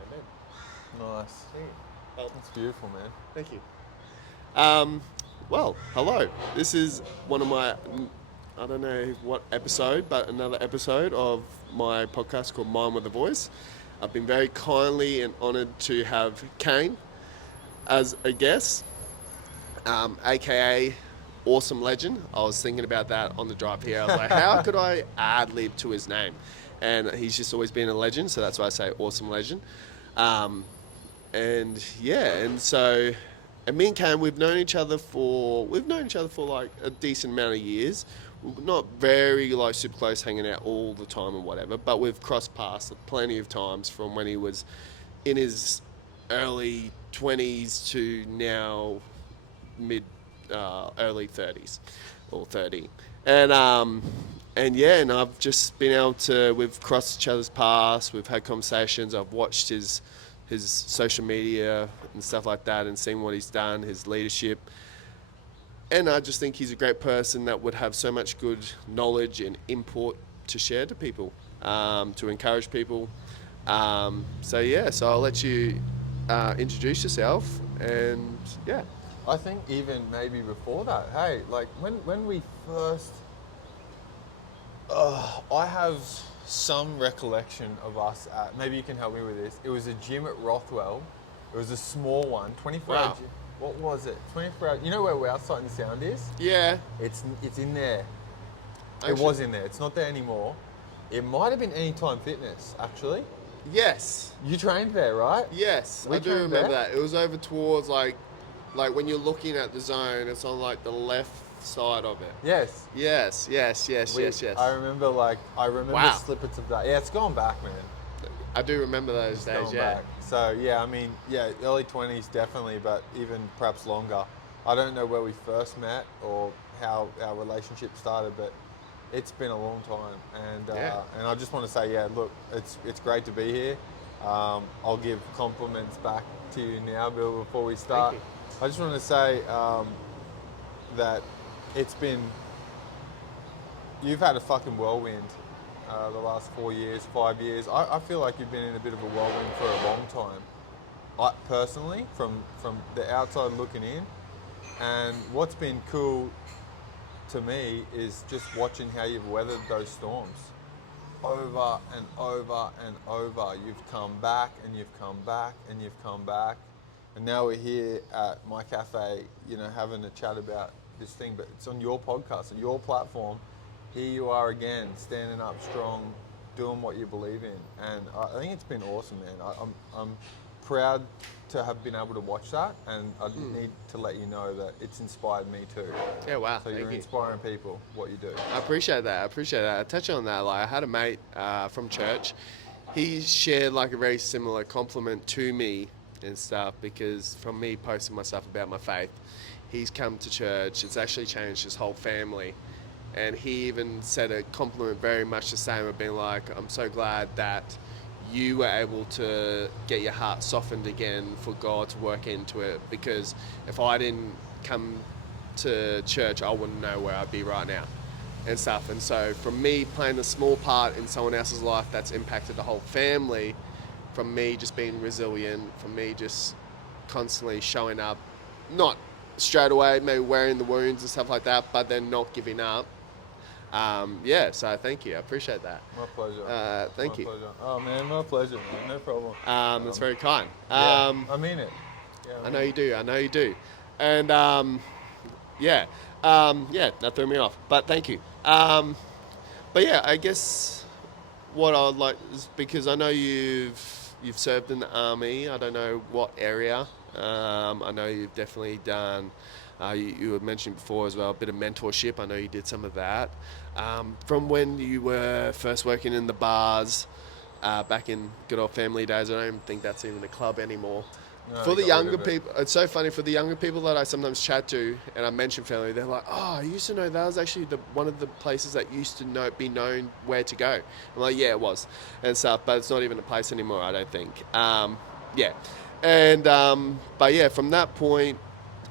Amen. Nice. That's beautiful, man. Thank you. Well, hello. This is one of my, I don't know what episode, but another episode of my podcast called Mind with a Voice. I've been very kindly and honoured to have Kane as a guest, aka Awesome Legend. I was thinking about that on the drive here. I was like, how could I ad lib to his name? And he's just always been a legend, so that's why I say Awesome Legend. And yeah, and me and Cam, we've known each other for like a decent amount of years. We're not very like super close, hanging out all the time and whatever, but we've crossed paths plenty of times from when he was in his early 20s to now mid early 30s or 30. And yeah, and I've just been able to, we've crossed each other's paths, we've had conversations, I've watched his social media and stuff like that and seen what he's done, his leadership. And I just think he's a great person that would have so much good knowledge and input to share to people, to encourage people. So I'll let you introduce yourself, and yeah. I think even maybe before that, hey, like when we first, I have some recollection of us at, maybe you can help me with this. It was a gym at Rothwell. It was a small one, 24 hour Wow. gym. What was it? 24 hour. You know where Wow Sight and Sound is? Yeah. It's in there. It Actually- was in there. It's not there anymore. It might have been Anytime Fitness, actually. Yes. You trained there, right? Yes. We I do trained remember there? that. It was over towards like when you're looking at the zone, it's on like the left side of it. Yes. Yes. I remember the Wow. snippets of that. Yeah, it's gone back, man. I do remember those It's days. gone Yeah. back. So yeah, I mean, yeah, early 20s definitely, but even perhaps longer. I don't know where we first met or how our relationship started, but it's been a long time. And I just want to say, yeah, look, it's great to be here. I'll give compliments back to you now, Bill, before we start. Thank I just want to say that it's been, you've had a fucking whirlwind the last 4 years, 5 years. I feel like you've been in a bit of a whirlwind for a long time. I personally, from the outside looking in, and what's been cool to me is just watching how you've weathered those storms. Over and over and over, you've come back and you've come back and you've come back, and now we're here at my cafe, you know, having a chat about this thing. But it's on your podcast, on your platform. Here you are again, standing up strong, doing what you believe in, and I think it's been awesome, man. I'm proud to have been able to watch that, and I need to let you know that it's inspired me too. Yeah. Wow. So Thank you're you. inspiring people, what you do. I appreciate that. I touch on that. Like I had a mate from church. He shared like a very similar compliment to me and stuff, because from me posting myself about my faith, he's come to church. It's actually changed his whole family. And he even said a compliment very much the same of being like, I'm so glad that you were able to get your heart softened again for God to work into it, because if I didn't come to church, I wouldn't know where I'd be right now and stuff. And so from me playing a small part in someone else's life that's impacted the whole family, from me just being resilient, from me just constantly showing up, not straight away, maybe wearing the wounds and stuff like that, but then not giving up. So thank you. I appreciate that. My pleasure. Thank My you. pleasure. Oh man, my pleasure, man. No problem. That's very kind. Yeah, I mean it. Yeah, I know you do. And that threw me off. But thank you. But yeah, I guess what I would like is, because I know you've served in the army. I don't know what area. I know you've definitely done. You had mentioned before as well a bit of mentorship. I know you did some of that. From when you were first working in the bars back in good old family days. I don't even think that's even a club anymore. No, For they the got rid younger of it. people, it's so funny, for the younger people that I sometimes chat to, and I mention family, they're like, oh, I used to know that was actually one of the places that used to be known where to go. I'm like, yeah, it was, and stuff, but it's not even a place anymore, I don't think. But yeah, from that point,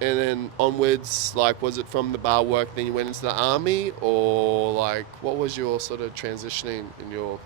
and then onwards, like, was it from the bar work, then you went into the army, or like, what was your sort of transitioning in your...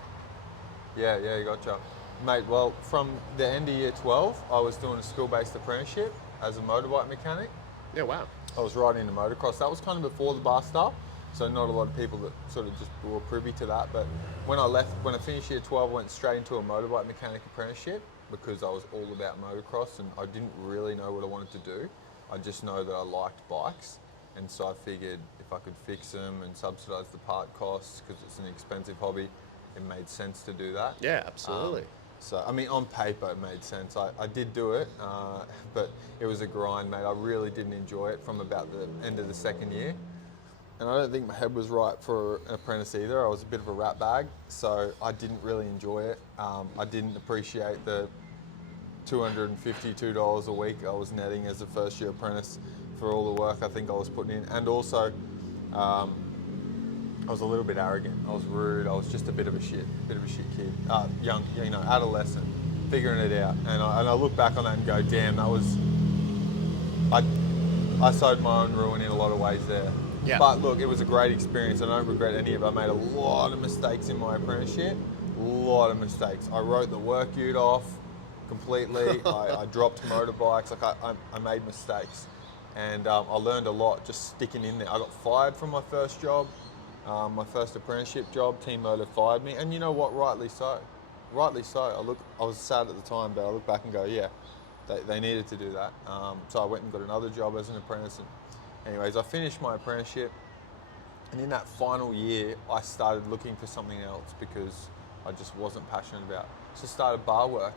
Yeah, gotcha. Mate, well, from the end of year 12, I was doing a school-based apprenticeship as a motorbike mechanic. Yeah, wow. I was riding a motocross. That was kind of before the bar start, so not a lot of people that sort of just were privy to that. But when I finished year 12, I went straight into a motorbike mechanic apprenticeship because I was all about motocross and I didn't really know what I wanted to do. I just know that I liked bikes, and so I figured if I could fix them and subsidise the part costs because it's an expensive hobby, it made sense to do that. Yeah, absolutely. So, I mean, on paper it made sense. I did do it, but it was a grind, mate. I really didn't enjoy it from about the end of the second year. And I don't think my head was right for an apprentice either. I was a bit of a rat bag, so I didn't really enjoy it. I didn't appreciate the $252 a week I was netting as a first year apprentice for all the work I think I was putting in. And also, I was a little bit arrogant. I was rude. I was just a bit of a shit kid, young, adolescent, figuring it out. And I look back on that and go, damn, that was, I sowed my own ruin in a lot of ways there. Yeah. But look, it was a great experience. I don't regret any of it. I made a lot of mistakes in my apprenticeship. A lot of mistakes. I wrote the work ute off completely. I dropped motorbikes. Like I made mistakes. And I learned a lot just sticking in there. I got fired from my first job. My first apprenticeship job, Team Motor fired me, and you know what? Rightly so. Rightly so. I was sad at the time, but I look back and go, yeah, they needed to do that. So I went and got another job as an apprentice. And anyways, I finished my apprenticeship, and in that final year, I started looking for something else because I just wasn't passionate about. So I started bar work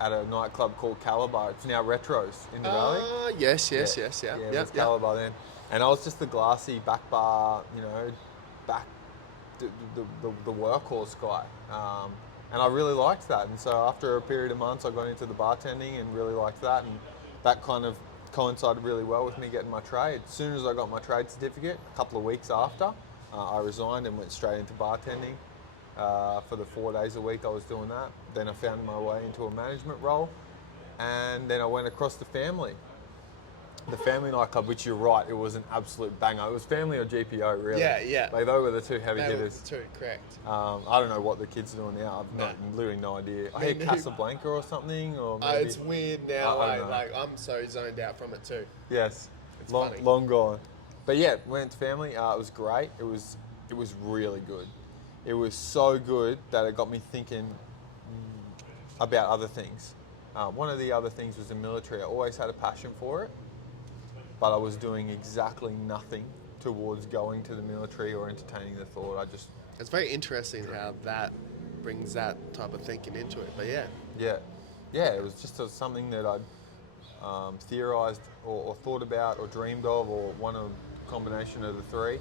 at a nightclub called Calabar. It's now Retros in the Valley. Yes, yeah. Yeah, it was Calabar then. And I was just the glassy back bar, the workhorse guy. And I really liked that. And so after a period of months, I got into the bartending and really liked that. And that kind of coincided really well with me getting my trade. As soon as I got my trade certificate, a couple of weeks after, I resigned and went straight into bartending. For the 4 days a week I was doing that. Then I found my way into a management role. And then I went across the family nightclub, which you're right, it was an absolute banger. It was family or GPO, really. Yeah. Like, they were the two heavy They were hitters. the two, correct. I don't know what the kids are doing now. I've literally no idea. I hear Casablanca or something, or maybe. It's weird now. I don't know. Like I'm so zoned out from it too. Yes, It's long, funny. long gone. But yeah, went to family. It was great. It was really good. It was so good that it got me thinking about other things. One of the other things was the military. I always had a passion for it, but I was doing exactly nothing towards going to the military or entertaining the thought. It's very interesting how that brings that type of thinking into it. But yeah. Yeah, it was just something that I'd theorised or thought about or dreamed of, or one of combination of the three.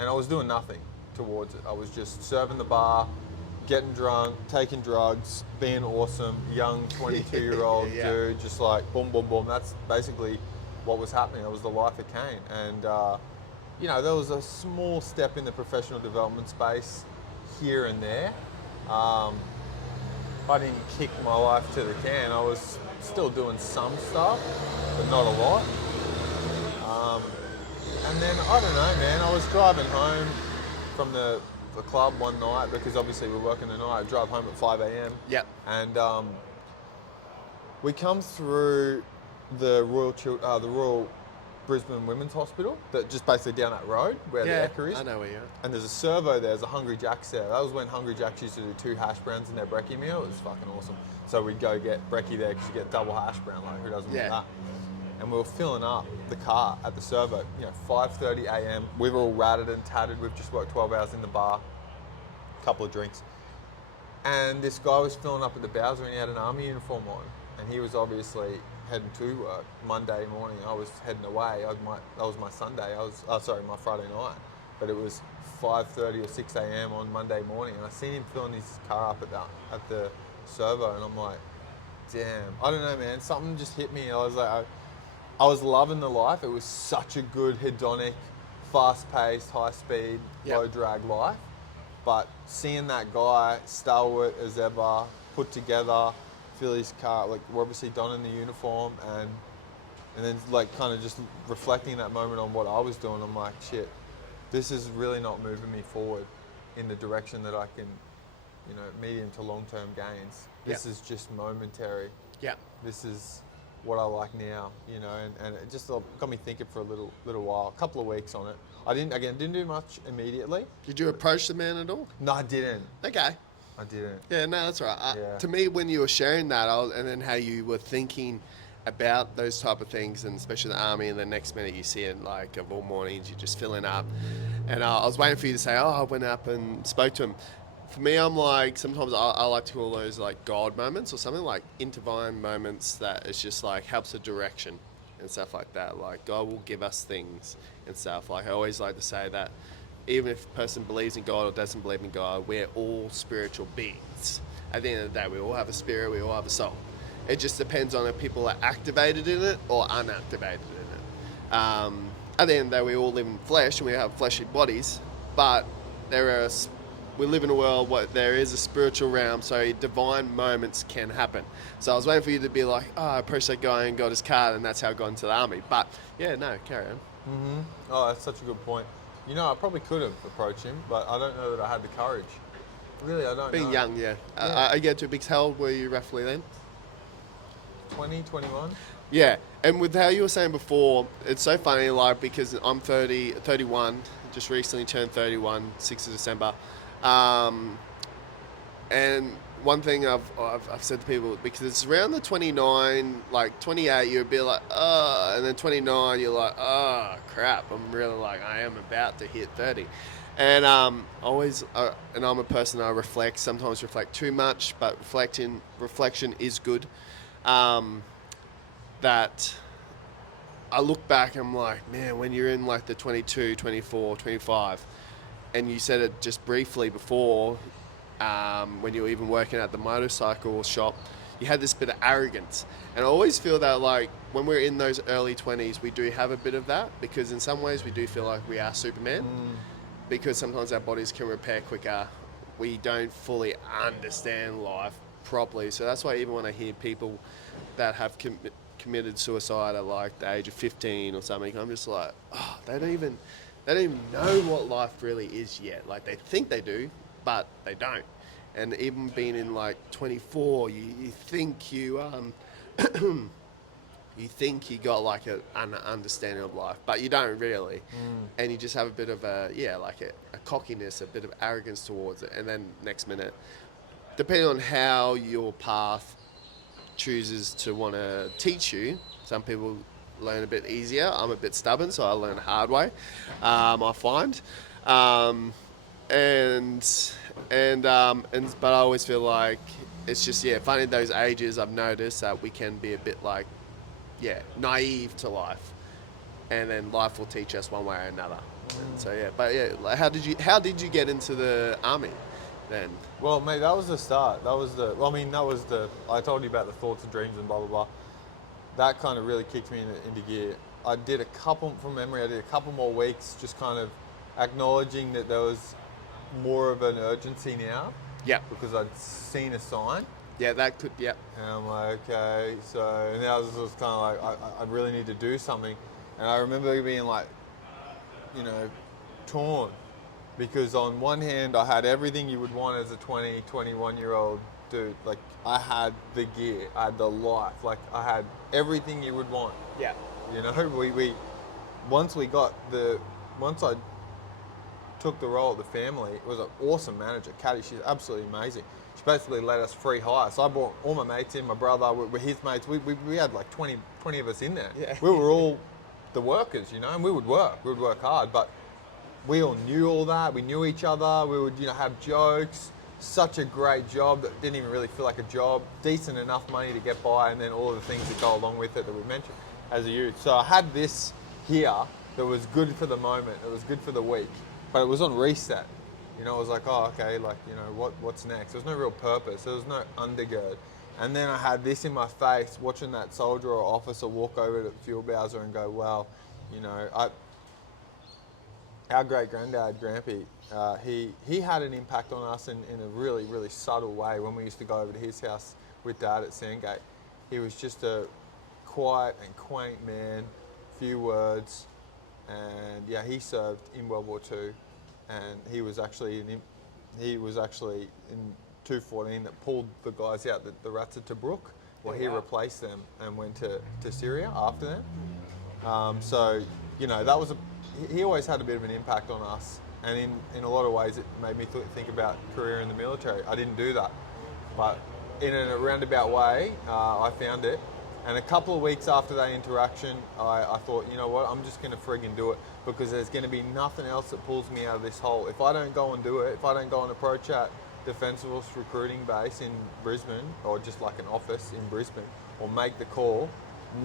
And I was doing nothing towards it. I was just serving the bar, getting drunk, taking drugs, being awesome, young 22-year-old Yeah. dude, just like boom, boom, boom. That's basically what was happening. It was the life of Kane. And, there was a small step in the professional development space here and there. I didn't kick my life to the can. I was still doing some stuff, but not a lot. And then, I don't know, man, I was driving home from the club one night, because obviously we're working the night. I drive home at 5 a.m. Yep. And we come through the Royal Brisbane Women's Hospital, that just basically down that road where the Ekka is. I know where you are. And there's a servo there, there's a Hungry Jack's there. That was when Hungry Jack's used to do 2 hash browns in their brekkie meal. It was fucking awesome. So we'd go get brekkie there because you get double hash brown, like who doesn't want that? And we were filling up the car at the servo, 5:30 a.m. We were all ratted and tattered. We've just worked 12 hours in the bar, a couple of drinks. And this guy was filling up at the Bowser and he had an army uniform on. And he was obviously heading to work Monday morning. I was heading away. That was my Sunday. My Friday night. But it was 5:30 or 6 a.m. on Monday morning. And I seen him filling his car up at the servo. And I'm like, damn. I don't know, man. Something just hit me. I was like, I was loving the life. It was such a good, hedonic, fast-paced, high-speed, low-drag life. But seeing that guy, stalwart as ever, put together, fill his car, like we're obviously donning the uniform, and then like kind of just reflecting that moment on what I was doing, I'm like, shit, this is really not moving me forward in the direction that I can, medium to long-term gains. This is just momentary. Yeah. This is what I like now, and it just got me thinking for a little while, a couple of weeks on it. I didn't do much immediately. Did you approach the man at all? No, I didn't. Okay. I didn't. Yeah, no, that's right. Yeah. To me, when you were sharing that, and then how you were thinking about those type of things, and especially the army, and the next minute you see it, like of all mornings, you're just filling up. And I was waiting for you to say, I went up and spoke to him. For me, I'm like, sometimes I like to call those like God moments or something, like intervine moments that is just like helps a direction and stuff like that. Like God will give us things and stuff. Like I always like to say that even if a person believes in God or doesn't believe in God, we're all spiritual beings. At the end of the day, we all have a spirit, we all have a soul. It just depends on if people are activated in it or unactivated in it. At the end of the day, we all live in flesh and we have fleshy bodies, but we live in a world where there is a spiritual realm, so divine moments can happen. So I was waiting for you to be like, I approached that guy and got his card, and that's how I got into the army. But yeah, no, carry on. Mm-hmm. Oh, that's such a good point. I probably could have approached him, but I don't know that I had the courage. Really, I don't know. Being young, yeah. I get to a big, how old were you roughly then? 20, 21. Yeah, and with how you were saying before, it's so funny, like, because I'm 31, just recently turned 31, 6th of December. And one thing I've said to people, because it's around the 29, like 28, you'd be like, and then 29, you're like, crap, I'm really like, I am about to hit 30. And always, and I'm a person, I reflect, sometimes reflect too much, but reflection is good. That I look back, I'm like, man, when you're in like the 22, 24, 25, and you said it just briefly before, when you were even working at the motorcycle shop, you had this bit of arrogance. And I always feel that like when we're in those early 20s, we do have a bit of that, because in some ways we do feel like we are Superman, because sometimes our bodies can repair quicker. We don't fully understand life properly. So that's why even when I hear people that have committed suicide at like the age of 15 or something, I'm just like, they don't even know what life really is yet. Like they think they do, but they don't. And even being in like 24, you think you think you got like an understanding of life, but you don't really. And you just have a bit of a cockiness, a bit of arrogance towards it. And then next minute, depending on how your path chooses to want to teach you, some people learn a bit easier. I'm a bit stubborn, so I learn the hard way, I find. But I always feel like it's just, finding those ages, I've noticed that we can be a bit like, naive to life, and then life will teach us one way or another. And so like, how did you get into the army then? Well, mate, that was the start. I told you about the thoughts and dreams and blah, blah, blah. That kind of really kicked me into gear. I did a couple more weeks just kind of acknowledging that there was more of an urgency now. Yeah. Because I'd seen a sign. Yeah, that could, yeah. And I'm like, okay, so now this was kind of like, I really need to do something. And I remember being like, torn. Because on one hand, I had everything you would want as a 20, 21-year-old dude. Like, I had the gear, I had the life, like, I had everything you would want. Yeah. Once I took the role of the family, it was an awesome manager, Caddy. She's absolutely amazing. She basically let us free hire. So I brought all my mates in, my brother, with his mates. We had like 20 of us in there. Yeah. We were all the workers, and we would work hard, but we all knew all that. We knew each other. We would, have jokes. Such a great job that didn't even really feel like a job. Decent enough money to get by, and then all of the things that go along with it that we mentioned as a youth. So I had this here that was good for the moment. It was good for the week, but it was on reset. I was like, what's next? There was no real purpose. There was no undergird. And then I had this in my face, watching that soldier or officer walk over to the fuel bowser and go, well, our great granddad, Grampy, he had an impact on us in a really, really subtle way when we used to go over to his house with Dad at Sandgate. He was just a quiet and quaint man, few words, and he served in World War II, and he was actually in 214 that pulled the guys out, the rats at Tobruk. Well, he replaced them and went to Syria after them. So, that was he always had a bit of an impact on us. And in a lot of ways, it made me think about career in the military. I didn't do that. But in a roundabout way, I found it. And a couple of weeks after that interaction, I thought, you know what, I'm just going to friggin' do it, because there's going to be nothing else that pulls me out of this hole. If I don't go and do it, if I don't go and approach that Defence Force recruiting base in Brisbane, or just like an office in Brisbane, or make the call,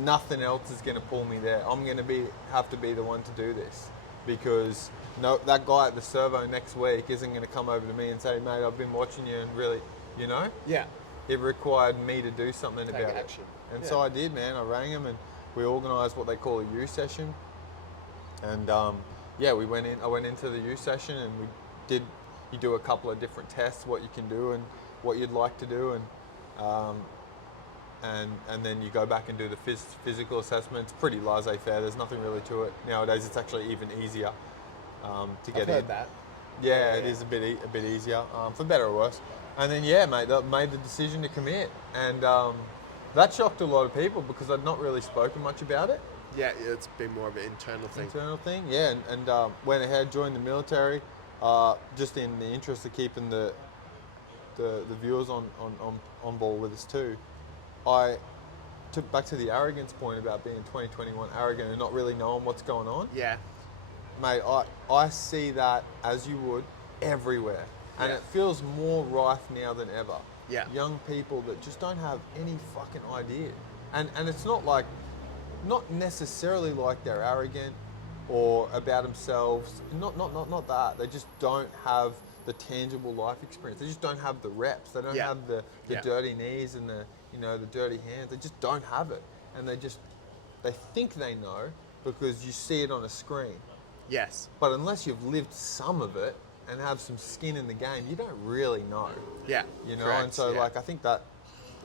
nothing else is going to pull me there. I'm going to have to be the one to do this, because that guy at the servo next week isn't going to come over to me and say, mate, I've been watching you, and really, Yeah. it required me to do something Take about action. it. And so I did, man. I rang him and we organised what they call a U session. And we went in. I went into the U session and you do a couple of different tests, what you can do and what you'd like to do, and then you go back and do the physical assessment. It's pretty laissez-faire. There's nothing really to it. Nowadays, it's actually even easier to get I've in. heard that. Yeah, it is a bit easier, for better or worse. And then, mate, I made the decision to commit. And that shocked a lot of people, because I'd not really spoken much about it. Yeah, it's been more of an internal thing. Yeah. And went ahead, joined the military, just in the interest of keeping the viewers on board with us too. I took back to the arrogance point about being 2021 arrogant and not really knowing what's going on. Yeah. Mate, I see that, as you would, everywhere. And it feels more rife now than ever. Yeah. Young people that just don't have any fucking idea. And it's not necessarily like they're arrogant or about themselves. Not that. They just don't have the tangible life experience. They just don't have the reps. They don't have the dirty knees and the dirty hands. They just don't have it. And they think they know because you see it on a screen. Yes. But unless you've lived some of it and have some skin in the game, you don't really know. Yeah. Correct, and so I think that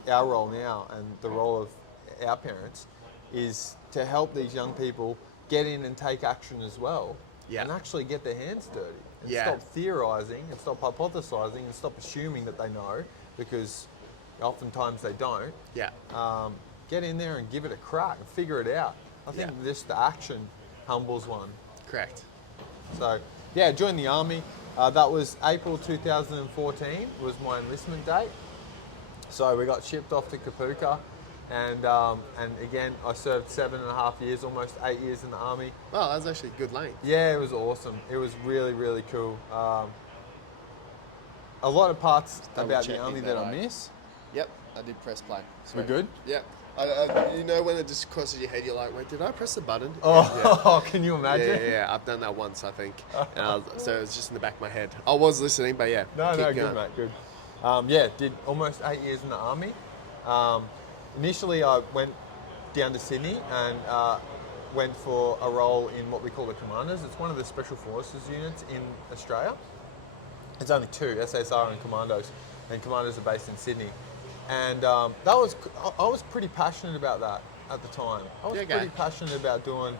our role now and the role of our parents is to help these young people get in and take action as well. Yeah. And actually get their hands dirty. And Yeah. stop theorising and stop hypothesising and stop assuming that they know, because oftentimes they don't. Yeah. Get in there and give it a crack and figure it out. I think just the action humbles one. Correct. So, joined the army. That was April 2014 was my enlistment date. So we got shipped off to Kapuka, and again I served 7.5 years, almost 8 years in the army. Well, that was actually a good length. Yeah, it was awesome. It was really, really cool. A lot of parts about the army that I miss. Yep, I did press play. We're good? Yep. When it just crosses your head, you're like, wait, did I press the button? Oh, can you imagine? Yeah. I've done that once, I think. So it was just in the back of my head. I was listening, but yeah. No, keep good, going. mate, good. Did almost 8 years in the army. Initially, I went down to Sydney and went for a role in what we call the Commandos. It's one of the Special Forces units in Australia. It's only two, SSR and Commandos. And Commandos are based in Sydney. And I was pretty passionate about that at the time. I was pretty passionate about doing,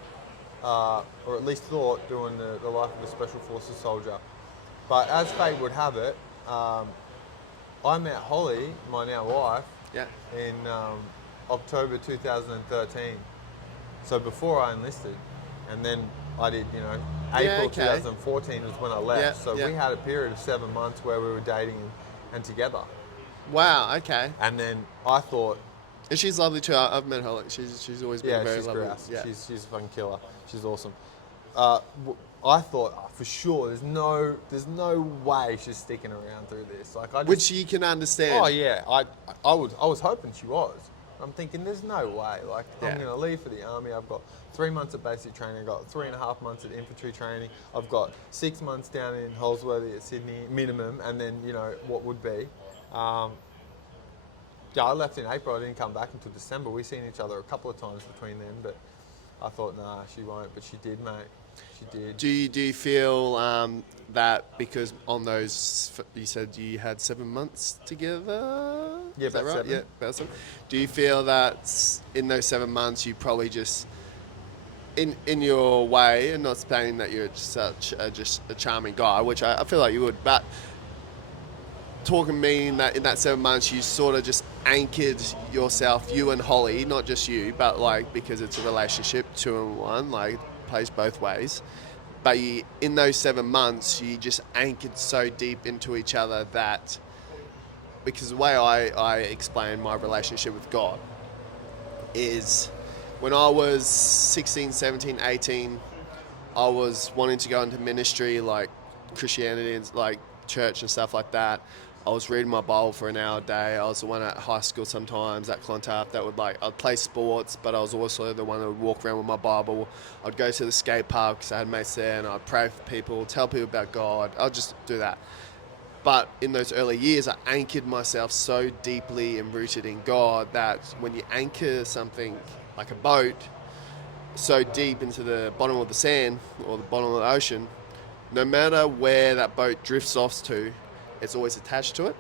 or at least thought, doing the life of a Special Forces soldier. But as fate would have it, I met Holly, my now wife, in October 2013. So before I enlisted. And then I did, April 2014 was when I left. We had a period of 7 months where we were dating and together. Wow, okay. And then I thought... And she's lovely too. I've met her. She's always been very lovely. Yeah, she's a fucking killer. She's awesome. I thought, for sure, there's no way she's sticking around through this. Which you can understand. Oh yeah, I was hoping she was. I'm thinking, there's no way. I'm going to leave for the army. I've got 3 months of basic training. I've got 3.5 months of infantry training. I've got 6 months down in Holsworthy at Sydney minimum, and then what would be. I left in April. I didn't come back until December. We've seen each other a couple of times between then, but I thought, nah, she won't. But she did, mate. She did. Do you feel that because on those, you said you had 7 months together? Yeah, Is that about right? 7. Yeah, about 7. Do you feel that in those 7 months you probably just, in your way, and not saying that you're such a charming guy, which I feel like you would, but talking me in that 7 months, you sort of just anchored yourself, you and Holly, not just you, but like because it's a relationship, 2-in-1, like plays both ways. But in those 7 months, you just anchored so deep into each other that, because the way I explain my relationship with God is when I was 16, 17, 18, I was wanting to go into ministry, like Christianity and like church and stuff like that. I was reading my Bible for an hour a day. I was the one at high school sometimes at Clontarf that would I'd play sports, but I was also the one that would walk around with my Bible. I'd go to the skate park because I had mates there, and I'd pray for people, tell people about God. I'd just do that. But in those early years, I anchored myself so deeply and rooted in God that when you anchor something like a boat so deep into the bottom of the sand or the bottom of the ocean, no matter where that boat drifts off to, it's always attached to it.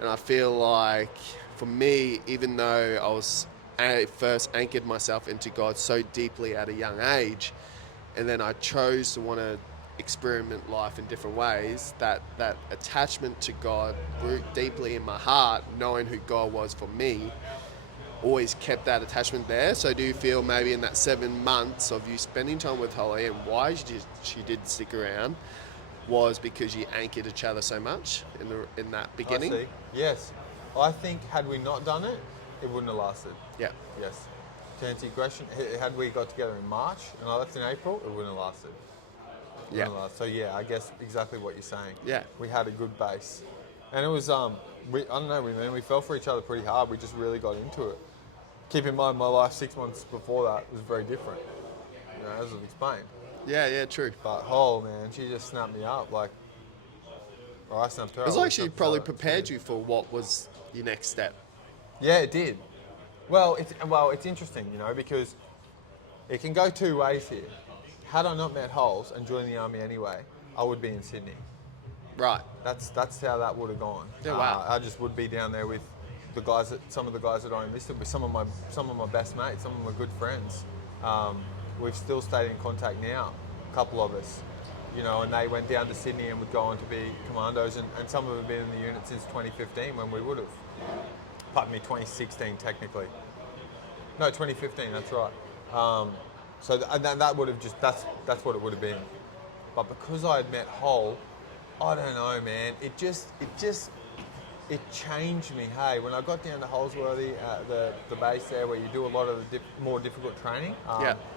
And I feel like for me, even though I first anchored myself into God so deeply at a young age, and then I chose to want to experiment life in different ways, that attachment to God grew deeply in my heart, knowing who God was for me, always kept that attachment there. So do you feel maybe in that 7 months of you spending time with Holly, and why she did stick around, was because you anchored each other so much in that beginning? I see. Yes. I think had we not done it, it wouldn't have lasted. Yeah. Yes. To answer your question, had we got together in March and I left in April, it wouldn't have lasted. Yeah. So yeah, I guess exactly what you're saying. Yeah. We had a good base. And it was, we fell for each other pretty hard. We just really got into it. Keep in mind, my life 6 months before that was very different, as I've explained. Yeah, true. But man, she just snapped me up, or I snapped her up. It was like she probably prepared you for what was your next step. Yeah, it did. Well, it's interesting, because it can go two ways here. Had I not met Holes and joined the army anyway, I would be in Sydney. Right. That's how that would have gone. Yeah, wow. I just would be down there with some of the guys that I enlisted with, some of my best mates, some of my good friends. We've still stayed in contact now, a couple of us, and they went down to Sydney and would go on to be commandos, and some of them have been in the unit since 2015 when we would have. Pardon me, 2016 technically. No, 2015, that's right. So that would have that's what it would have been. But because I had met Hole, I don't know, man. It changed me. Hey, when I got down to Holsworthy, the base there where you do a lot of the more difficult training,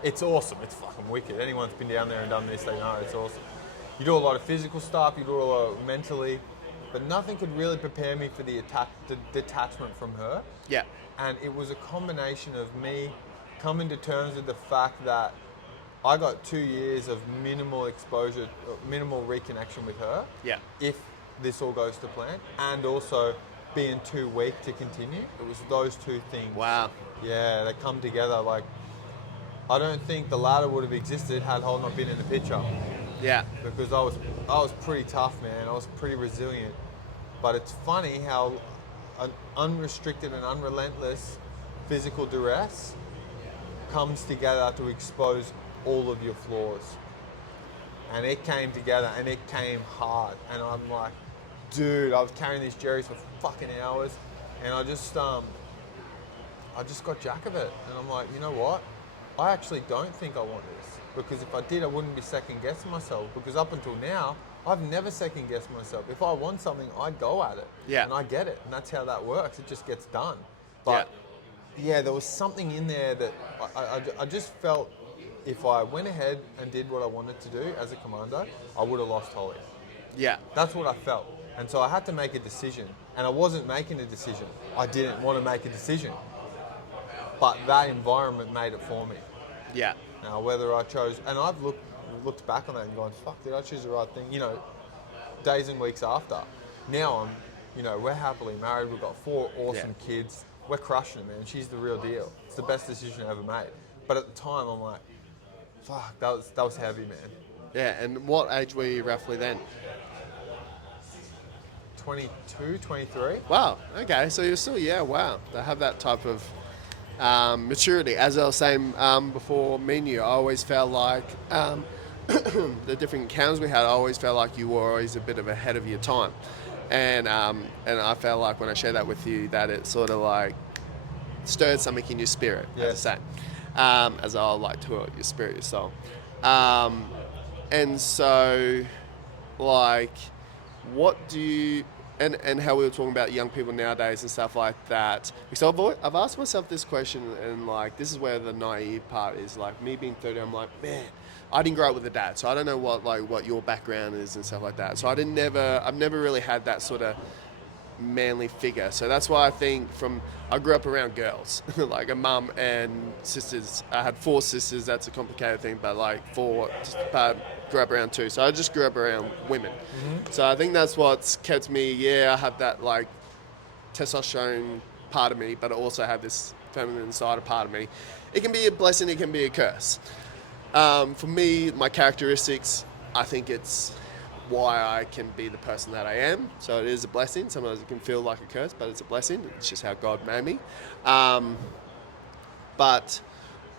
it's awesome. It's fucking wicked. Anyone's been down there and done this, they know it's awesome. You do a lot of physical stuff, you do a lot of mentally, but nothing could really prepare me for the detachment from her. Yeah. And it was a combination of me coming to terms with the fact that I got 2 years of minimal exposure, minimal reconnection with her. Yeah. If this all goes to plan, and also being too weak to continue. It was those two things. Wow. Yeah, they come together. I don't think the latter would have existed had Hole not been in the picture. Yeah. Because I was pretty tough, man. I was pretty resilient. But it's funny how an unrestricted and unrelentless physical duress comes together to expose all of your flaws. And it came together, and it came hard. And I'm like, dude, I was carrying these Jerry's for fucking hours, and I just got jack of it. And I'm like, you know what? I actually don't think I want this, because if I did, I wouldn't be second guessing myself. Because up until now, I've never second guessed myself. If I want something, I go at it, and I get it, and that's how that works. It just gets done. But yeah, there was something in there that I just felt. If I went ahead and did what I wanted to do as a commando, I would have lost Holly. Yeah. That's what I felt. And so I had to make a decision. And I wasn't making a decision. I didn't want to make a decision. But that environment made it for me. Yeah. Now, whether I chose... And I've looked back on that and gone, fuck, did I choose the right thing? Days and weeks after. Now we're happily married. We've got 4 awesome kids. We're crushing it, man. She's the real deal. It's the best decision I ever made. But at the time, I'm like, fuck, that was heavy, man. Yeah, and what age were you roughly then? 22, 23. Wow, okay, so you're still, wow. They have that type of maturity. As I was saying before me and you, I always felt like the different encounters we had, I always felt like you were always a bit of ahead of your time. And I felt like when I shared that with you, that it sort of like stirred something in your spirit, Yes. as I say, as I like to your spirit, your soul. And so, like, what do you and how we were talking about young people nowadays and stuff like that, because I've asked myself this question, and like this is where the naive part is, like me being 30, I'm like, man, I didn't grow up with a dad, so I don't know what your background is and stuff like that, so I've never really had that sort of manly figure. So that's why I think I grew up around girls, like a mum and sisters. I had 4 sisters. That's a complicated thing, but like 4, but grew up around 2. So I just grew up around women. So I think that's what's kept me. Yeah, I have that like testosterone part of me, but I also have this feminine side of part of me. It can be a blessing. It can be a curse. For me, my characteristics, I think it's why I can be the person that I am. So it is a blessing. Sometimes it can feel like a curse, but it's a blessing. It's just how God made me. But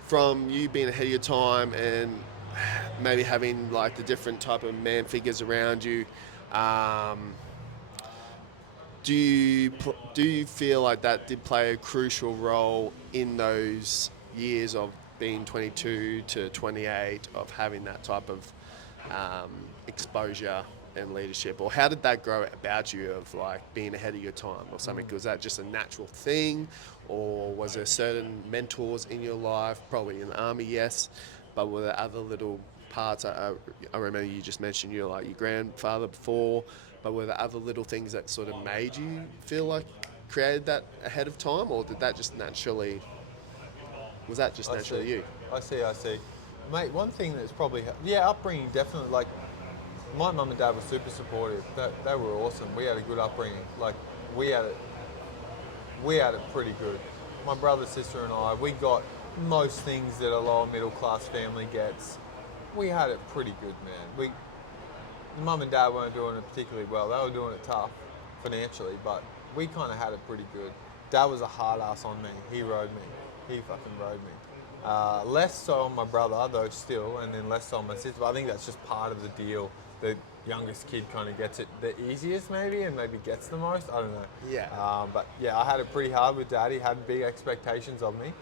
from you being ahead of your time and maybe having like the different type of man figures around you, do you feel like that did play a crucial role in those years of being 22 to 28, of having that type of exposure and leadership? Or how did that grow about you, of like being ahead of your time or something? Was that just a natural thing, or was there certain mentors in your life? Probably in the army, yes, but were there other little parts? I remember you just mentioned you're like your grandfather before, but were there other little things that sort of made you feel like created that ahead of time, or did that just naturally, was that just naturally you? I see. Mate, one thing that's probably, upbringing definitely, like, my mum and dad were super supportive. They were awesome. We had a good upbringing. Like, we had it pretty good. My brother, sister and I, we got most things that a lower middle class family gets. We had it pretty good, man. Mum and dad weren't doing it particularly well. They were doing it tough financially, but we kind of had it pretty good. Dad was a hard ass on me. He rode me. He fucking rode me. Less so on my brother, though, still, and then less so on my sister. But I think that's just part of the deal. The youngest kid kind of gets it the easiest, maybe, and maybe gets the most. I don't know. Yeah. But yeah, I had it pretty hard with Dad. He had big expectations of me,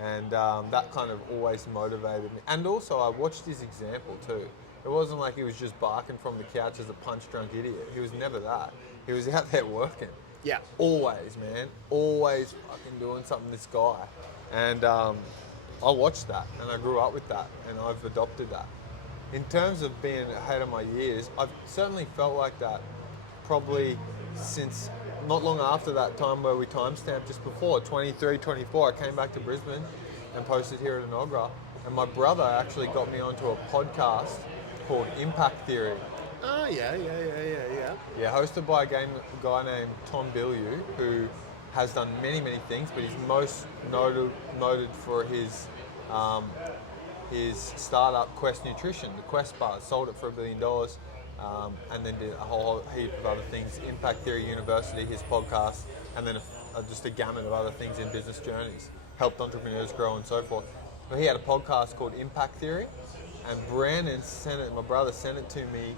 and that kind of always motivated me. And also, I watched his example too. It wasn't like he was just barking from the couch as a punch-drunk idiot. He was never that. He was out there working. Yeah. Always, man. Always fucking doing something, this guy. And I watched that, and I grew up with that, and I've adopted that. In terms of being ahead of my years, I've certainly felt like that probably since not long after that time where we timestamped just before, 23, 24, I came back to Brisbane and posted here at Enoggera. And my brother actually got me onto a podcast called Impact Theory. Oh, yeah. Yeah, hosted by a guy named Tom Bilyeu, who has done many, many things, but he's most noted for his startup Quest Nutrition, the Quest bars. Sold it for $1 billion, and then did a whole heap of other things. Impact Theory University, his podcast, and then just a gamut of other things in business journeys. Helped entrepreneurs grow and so forth. But he had a podcast called Impact Theory, and Brandon my brother sent it to me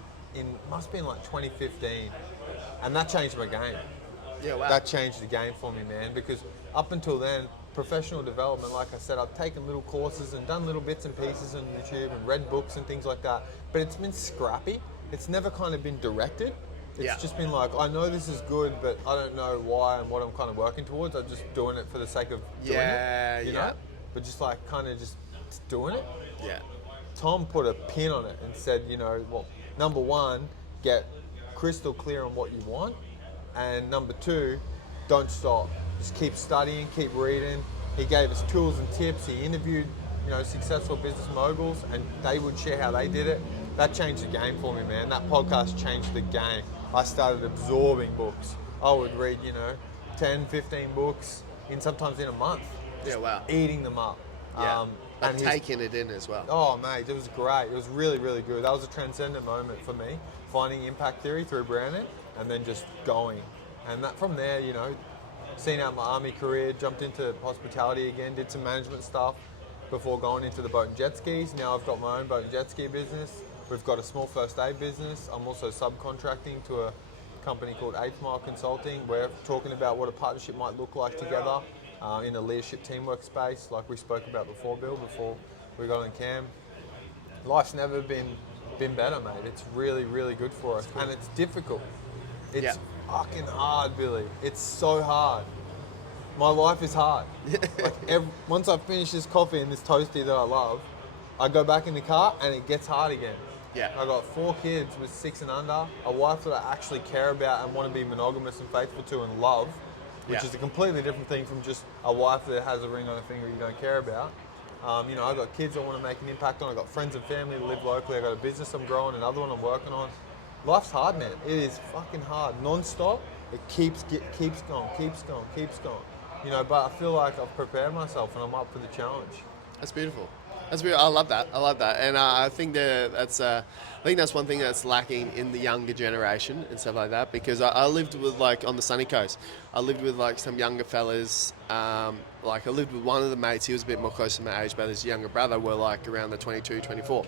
must have been like 2015, and that changed my game. Yeah, wow. That changed the game for me, man, because up until then, professional development, like I said, I've taken little courses and done little bits and pieces on YouTube and read books and things like that, but it's been scrappy. It's never kind of been directed. It's just been like, I know this is good, but I don't know why and what I'm kind of working towards. I'm just doing it for the sake of doing it, you know? But just like kind of just doing it. Yeah. Tom put a pin on it and said, well, number one, get crystal clear on what you want. And number two, don't stop. Just keep studying, keep reading. He gave us tools and tips. He interviewed, successful business moguls, and they would share how they did it. That changed the game for me, man. That podcast changed the game. I started absorbing books. I would read, 10, 15 books sometimes in a month. Yeah, wow. Eating them up. Yeah. And taking it in as well. Oh, mate, it was great. It was really, really good. That was a transcendent moment for me, finding Impact Theory through Brandon and then just going. And that from there, seen out my army career, jumped into hospitality again, did some management stuff before going into the boat and jet skis. Now I've got my own boat and jet ski business. We've got a small first aid business. I'm also subcontracting to company called 8 Mile Consulting. We're talking about what a partnership might look like together in a leadership teamwork space, like we spoke about before, Bill, before we got on cam. Life's never been better, mate. It's really, really good for us. And it's difficult. It's fucking hard, Billy. It's so hard. My life is hard. Once I finish this coffee and this toasty that I love, I go back in the car and it gets hard again. Yeah. I got 4 kids with 6 and under, a wife that I actually care about and want to be monogamous and faithful to and love, which is a completely different thing from just a wife that has a ring on her finger you don't care about. I got kids I want to make an impact on. I got friends and family that live locally. I got a business I'm growing, another one I'm working on. Life's hard, man. It is fucking hard, non-stop. It keeps going. But I feel like I've prepared myself and I'm up for the challenge. That's beautiful. That's beautiful. I love that, and I think that's one thing that's lacking in the younger generation and stuff like that. Because I lived with on the sunny coast. I lived with some younger fellas. I lived with one of the mates. He was a bit more close to my age, but his younger brother were around the 22, 24.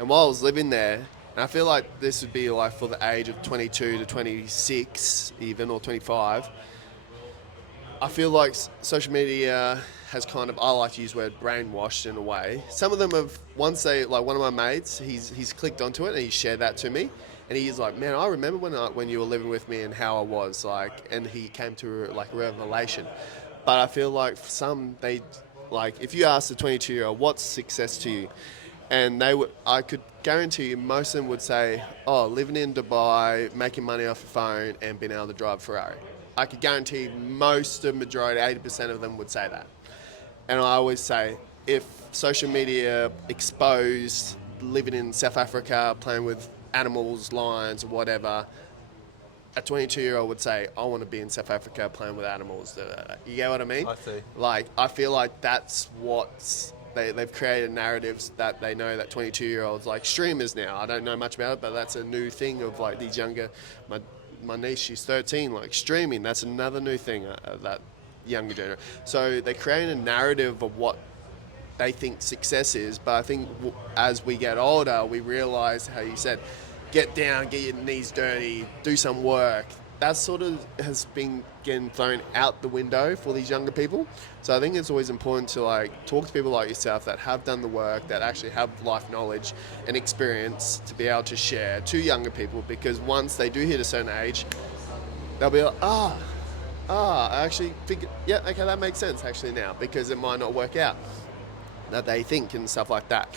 And while I was living there, and I feel like this would be for the age of 22 to 26, even, or 25. I feel like social media has I like to use the word brainwashed in a way. Some of them have, once they, one of my mates, he's clicked onto it and he shared that to me. And he's like, man, I remember when you were living with me and how I was, and he came to a revelation. But I feel like for some, if you ask a 22-year-old, what's success to you? And I could guarantee you most of them would say, oh, living in Dubai, making money off a phone and being able to drive a Ferrari. I could guarantee majority, 80% of them would say that. And I always say, if social media exposed living in South Africa, playing with animals, lions, whatever, a 22-year-old would say, I want to be in South Africa playing with animals. You get what I mean? I see. I feel like that's what's... They've created narratives that they know that 22-year-olds, streamers now. I don't know much about it, but that's a new thing of these younger... My niece, she's 13, streaming. That's another new thing, that younger generation. So they create a narrative of what they think success is. But I think as we get older, we realize, how you said, get down, get your knees dirty, do some work. That sort of has been getting thrown out the window for these younger people. So I think it's always important to talk to people like yourself that have done the work, that actually have life knowledge and experience to be able to share to younger people, because once they do hit a certain age, they'll be like, I actually figure, yeah, okay, that makes sense actually now, because it might not work out that they think and stuff like that.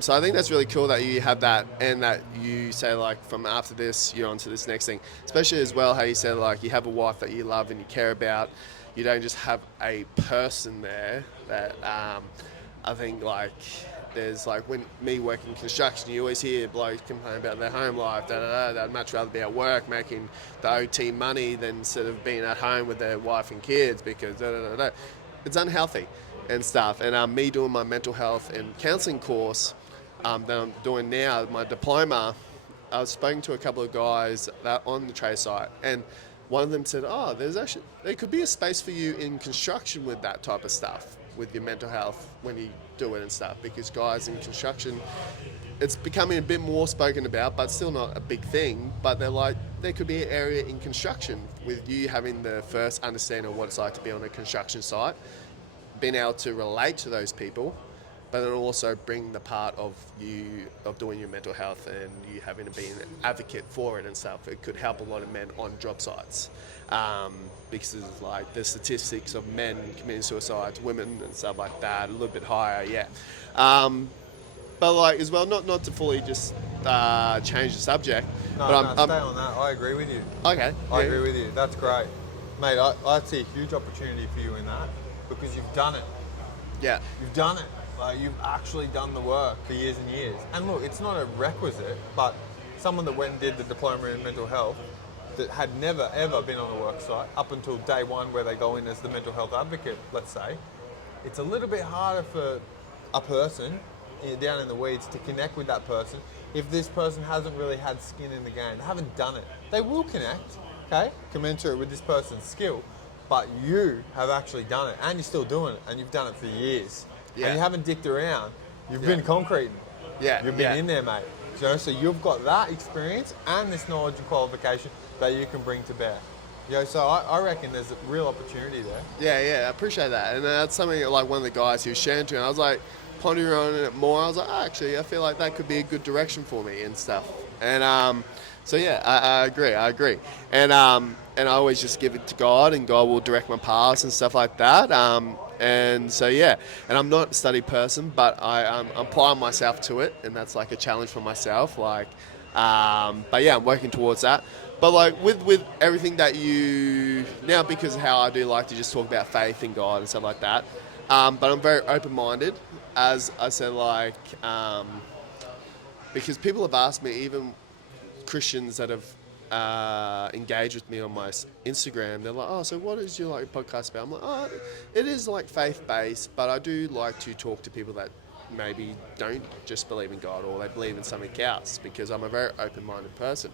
So I think that's really cool that you have that, and that you say from after this you're on to this next thing, especially as well how you said you have a wife that you love and you care about. You don't just have a person there that I think there's when me working construction, you always hear blokes complain about their home life, they'd much rather be at work making the OT money than instead of being at home with their wife and kids, because it's unhealthy and stuff. And me doing my mental health and counselling course that I'm doing now, my diploma, I was speaking to a couple of guys that on the trade site, and one of them said, there could be a space for you in construction with that type of stuff, with your mental health when you do it and stuff, because guys in construction, it's becoming a bit more spoken about, but still not a big thing. But they're there could be an area in construction with you having the first understanding of what it's like to be on a construction site, being able to relate to those people, but then also bring the part of you of doing your mental health and you having to be an advocate for it and stuff. It could help a lot of men on job sites, because the statistics of men committing suicides, women and stuff like that, a little bit higher, yeah. But as well, not to fully just change the subject. No, but stay on that. I agree with you. Okay. I agree with you. That's great, mate. I see a huge opportunity for you in that, because you've done it. Yeah. You've done it. You've actually done the work for years and years. And look, it's not a requisite, but someone that went and did the diploma in mental health that had never ever been on a work site up until day one, where they go in as the mental health advocate, let's say, it's a little bit harder for a person down in the weeds to connect with that person if this person hasn't really had skin in the game. They haven't done it. They will connect, okay, commensurate with this person's skill, but you have actually done it, and you're still doing it, and you've done it for years. Yeah. And you haven't dicked around. You've been concreting. Yeah. You've been in there, mate. So you've got that experience and this knowledge and qualification, that you can bring to bear. So I reckon there's a real opportunity there. Yeah, I appreciate that. And that's something like one of the guys he was sharing to me. I was like pondering on it more. I was like, actually, I feel like that could be a good direction for me and stuff. And so yeah, I agree. And I always just give it to God, and God will direct my paths and stuff like that. And so yeah, and I'm not a study person, but I'm applying myself to it, and that's like a challenge for myself. But yeah, I'm working towards that. But like with everything that you now, because of how I do like to just talk about faith in God and stuff like that. But I'm very open-minded, as I said, because people have asked me, even Christians that have engaged with me on my Instagram, they're like, oh, so what is your podcast about? I'm like, oh, it is like faith-based, but I do like to talk to people that maybe don't just believe in God, or they believe in something else, because I'm a very open-minded person.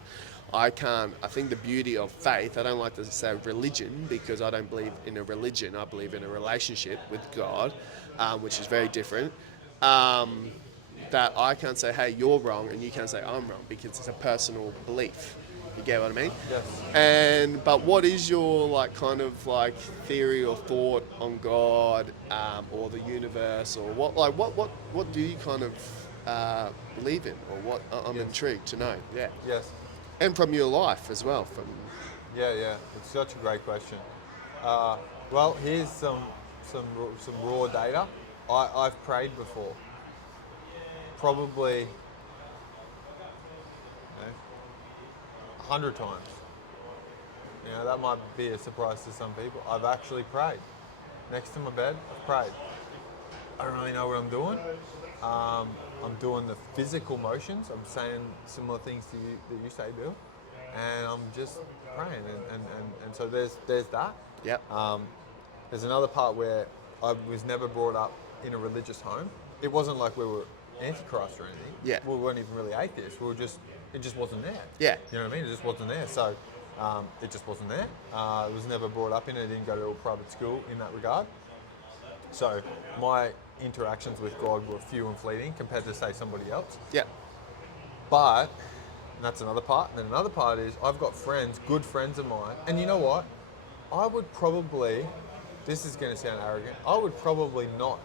I think the beauty of faith, I don't like to say religion, because I don't believe in a religion. I believe in a relationship with God, which is very different. That I can't say, hey, you're wrong, and you can't say I'm wrong, because it's a personal belief. You get what I mean? Yes. But what is your theory or thought on God, or the universe, or what do you kind of believe in, or what? I'm intrigued to know. Yeah. Yes. And from your life as well. Yeah. It's such a great question. Well, here's some raw data. I've prayed before. Probably 100 times. That might be a surprise to some people. I've actually prayed. Next to my bed, I've prayed. I don't really know what I'm doing. I'm doing the physical motions. I'm saying similar things to you that you say do, and I'm just praying. And so there's that. Yep. There's another part where I was never brought up in a religious home. It wasn't like we were antichrist or anything. Yeah. We weren't even really atheists. It just wasn't there. Yeah. You know what I mean? It just wasn't there. So it just wasn't there. It was never brought up in it. I didn't go to a private school in that regard. So my interactions with God were few and fleeting compared to, say, somebody else. Yeah. But, and that's another part. And then another part is I've got friends, good friends of mine. And you know what? I would probably, this is going to sound arrogant, I would probably not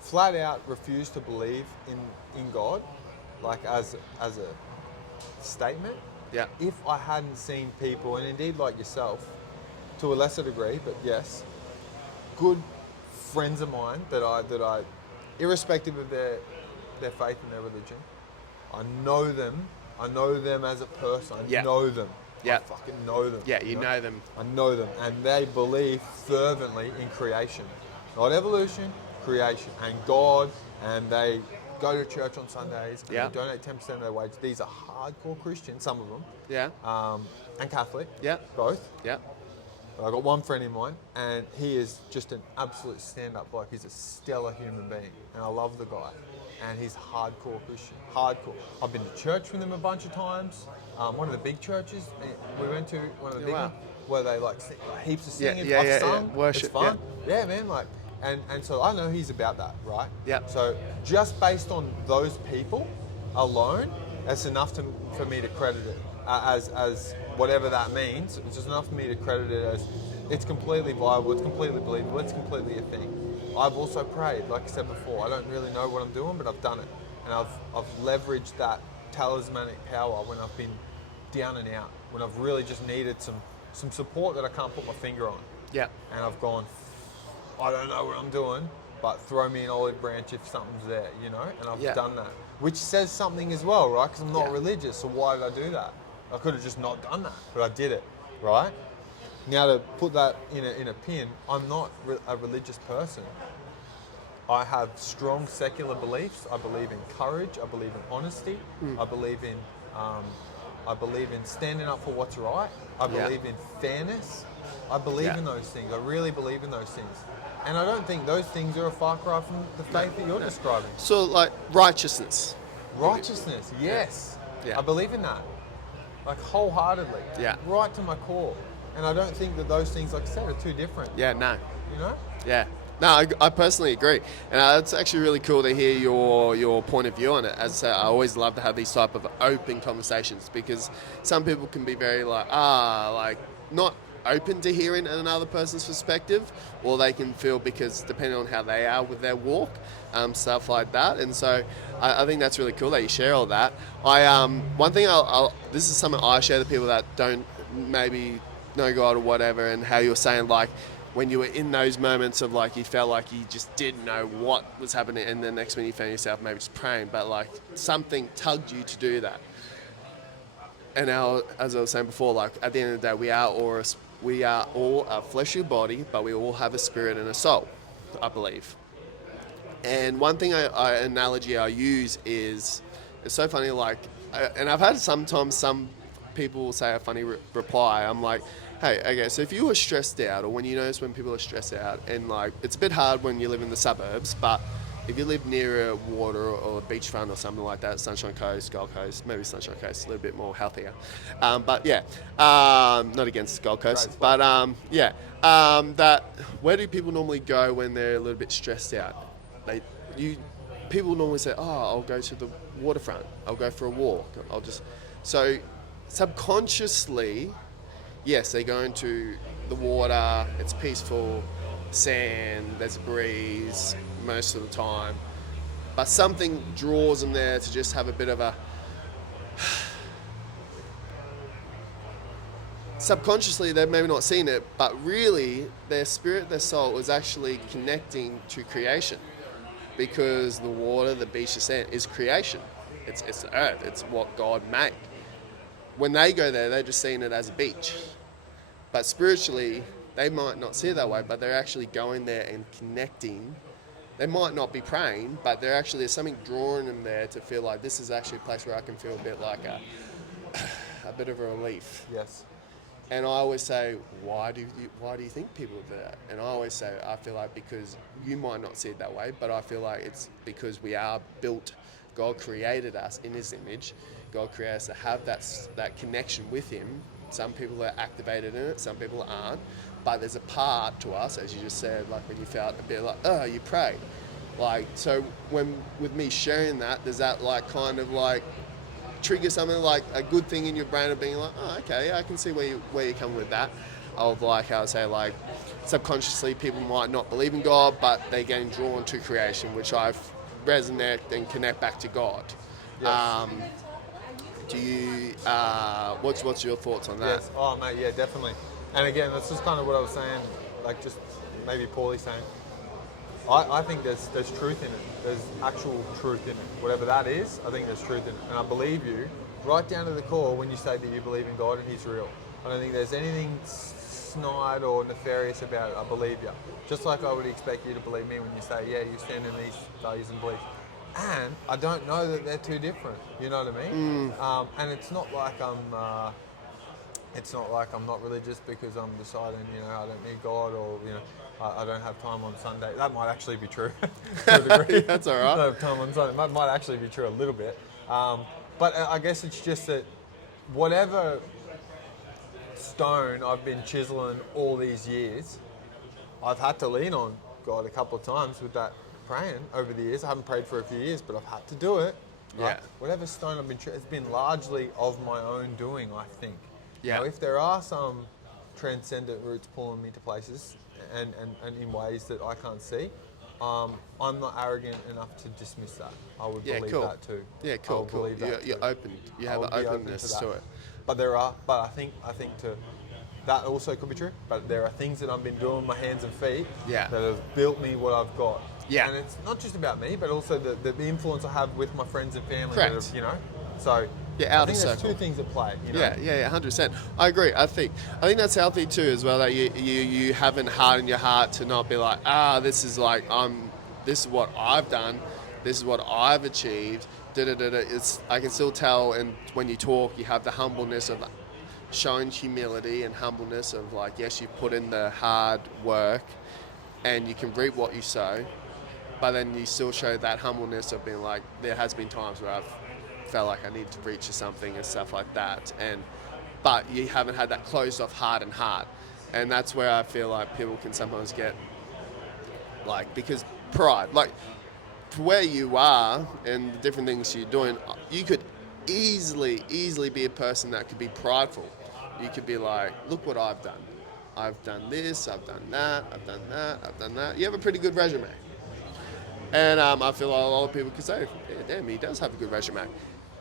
flat out refuse to believe in God, like as a statement. Yeah. If I hadn't seen people, and indeed like yourself, to a lesser degree, but yes, good friends of mine that I, irrespective of their faith and their religion, I know them as a person. I know them. Yeah. I fucking know them. Yeah, you know them. I know them, and they believe fervently in creation, not evolution, creation, and God, and they go to church on Sundays, and they donate 10% of their wage. These are hardcore Christians, some of them. Yeah. And Catholic. Yeah. Both. Yeah. But I've got one friend in mind, and he is just an absolute stand-up bloke. He's a stellar human being, and I love the guy. And he's hardcore Christian, hardcore. I've been to church with him a bunch of times. One of the big churches we went to, one of the big ones, where they sing, heaps of singing. I've sung. Worship. It's fun. Yeah, man. And so I know he's about that, right? Yeah. So just based on those people alone, that's enough for me to credit it as whatever that means. It's just enough for me to credit it as it's completely viable, it's completely believable, it's completely a thing. I've also prayed, like I said before. I don't really know what I'm doing, but I've done it, and I've leveraged that talismanic power when I've been down and out, when I've really just needed some support that I can't put my finger on. Yeah. And I've gone, I don't know what I'm doing, but throw me an olive branch if something's there, and I've done that. Which says something as well, right? Because I'm not religious, so why did I do that? I could have just not done that, but I did it, right? Now to put that in a pin, I'm not a religious person. I have strong secular beliefs. I believe in courage. I believe in honesty. I believe in standing up for what's right. I believe in fairness. I believe in those things. I really believe in those things. And I don't think those things are a far cry from the faith that you're describing. So like righteousness. Righteousness, yes. Yeah. I believe in that. Wholeheartedly. Yeah. Right to my core. And I don't think that those things, like I said, are too different. Yeah, no. You know? Yeah. No, I personally agree, and it's actually really cool to hear your point of view on it. As I say, I always love to have these type of open conversations because some people can be very like not open to hearing another person's perspective, or they can feel because depending on how they are with their walk, stuff like that. And so I think that's really cool that you share all that. One thing this is something I share to people that don't maybe know God or whatever, and how you were saying like when you were in those moments of like you felt like you just didn't know what was happening, and the next minute you found yourself maybe just praying, but like something tugged you to do that. And as I was saying before, like at the end of the day, we are all a fleshly body, but we all have a spirit and a soul, I believe. And one thing analogy I use is, it's so funny, like, and I've had sometimes some people will say a funny reply. I'm like, hey, okay, so if you were stressed out, or when you notice when people are stressed out, and like, it's a bit hard when you live in the suburbs, but if you live near a water or a beachfront or something like that, Sunshine Coast, Gold Coast, maybe Sunshine Coast, a little bit more healthier. But yeah, not against Gold Coast, but yeah, that where do people normally go when they're a little bit stressed out? People normally say, oh, I'll go to the waterfront, I'll go for a walk, so subconsciously, yes, they're going to the water, it's peaceful, sand, there's a breeze most of the time, but something draws them there to just have a bit of a subconsciously they've maybe not seen it, but really their spirit, their soul is actually connecting to creation, because the water, the beach, the sand is creation. It's the earth, it's what God made. When they go there, they're just seeing it as a beach, but spiritually they might not see it that way, but they're actually going there and connecting. They might not be praying, but there's something drawing them there to feel like this is actually a place where I can feel a bit like a bit of a relief. Yes. And I always say, why do you think people do that? And I always say, I feel like because you might not see it that way, but I feel like it's because we are built. God created us in His image. God created us to have that connection with Him. Some people are activated in it, some people aren't. But there's a part to us, as you just said, like when you felt a bit like, oh, you prayed. Like, so with me sharing that, does that like kind of like trigger something like a good thing in your brain of being like, oh, okay, I can see where you come with that. Of like how I say, like subconsciously people might not believe in God, but they're getting drawn to creation, which I've resonate and connect back to God. Yes. Do you? What's your thoughts on that? Yes. Oh, mate, yeah, definitely. And again, that's just kind of what I was saying, like just maybe poorly saying. I think there's truth in it. There's actual truth in it. Whatever that is, I think there's truth in it. And I believe you right down to the core when you say that you believe in God and He's real. I don't think there's anything snide or nefarious about it. I believe you. Just like I would expect you to believe me when you say, yeah, you stand in these values and beliefs. And I don't know that they're too different. You know what I mean? And it's not like I'm not religious because I'm deciding, I don't need God, or I don't have time on Sunday. That might actually be true to a degree. That's all right. I don't have time on Sunday. That might actually be true a little bit. But I guess it's just that whatever stone I've been chiseling all these years, I've had to lean on God a couple of times with that praying over the years. I haven't prayed for a few years, but I've had to do it. Right? Yeah. Whatever stone I've been, it's been largely of my own doing, I think. Yeah. Now, if there are some transcendent roots pulling me to places and in ways that I can't see, I'm not arrogant enough to dismiss that. I would believe cool. that too. Yeah, cool, cool. You're open. You have an openness to it. But I think that also could be true. But there are things that I've been doing with my hands and feet that have built me what I've got. Yeah. And it's not just about me, but also the influence I have with my friends and family. Correct. That have, so Yeah, I outer think there's circle. two things at play. Yeah, 100%. I agree. I think that's healthy too as well. That you haven't hardened your heart to not be like, this is what I've done, this is what I've achieved. I can still tell, and when you talk, you have the humbleness of showing humility and humbleness of like, yes, you put in the hard work, and you can reap what you sow, but then you still show that humbleness of being like, there has been times where I've felt like I need to reach to something and stuff like that, but you haven't had that closed off heart, and that's where I feel like people can sometimes get like, because pride, like, for where you are and the different things you're doing, you could easily be a person that could be prideful. You could be like, look what I've done. I've done this, I've done that, I've done that, I've done that. You have a pretty good resume. And I feel like a lot of people could say, yeah, damn, he does have a good resume.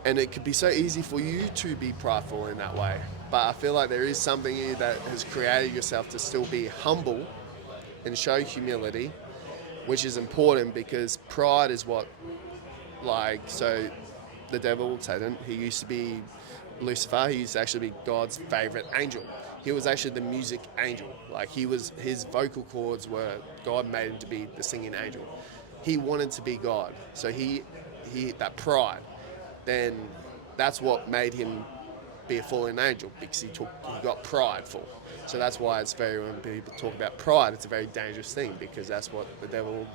And it could be so easy for you to be prideful in that way. But I feel like there is something in you that has created yourself to still be humble and show humility, which is important because pride is what, like, so the devil, Satan, he used to be Lucifer, he used to actually be God's favorite angel. He was actually the music angel. Like, his vocal cords were, God made him to be the singing angel. He wanted to be God. So he that pride, then that's what made him be a fallen angel, because he got prideful. So that's why it's when people talk about pride, it's a very dangerous thing, because that's what the devil,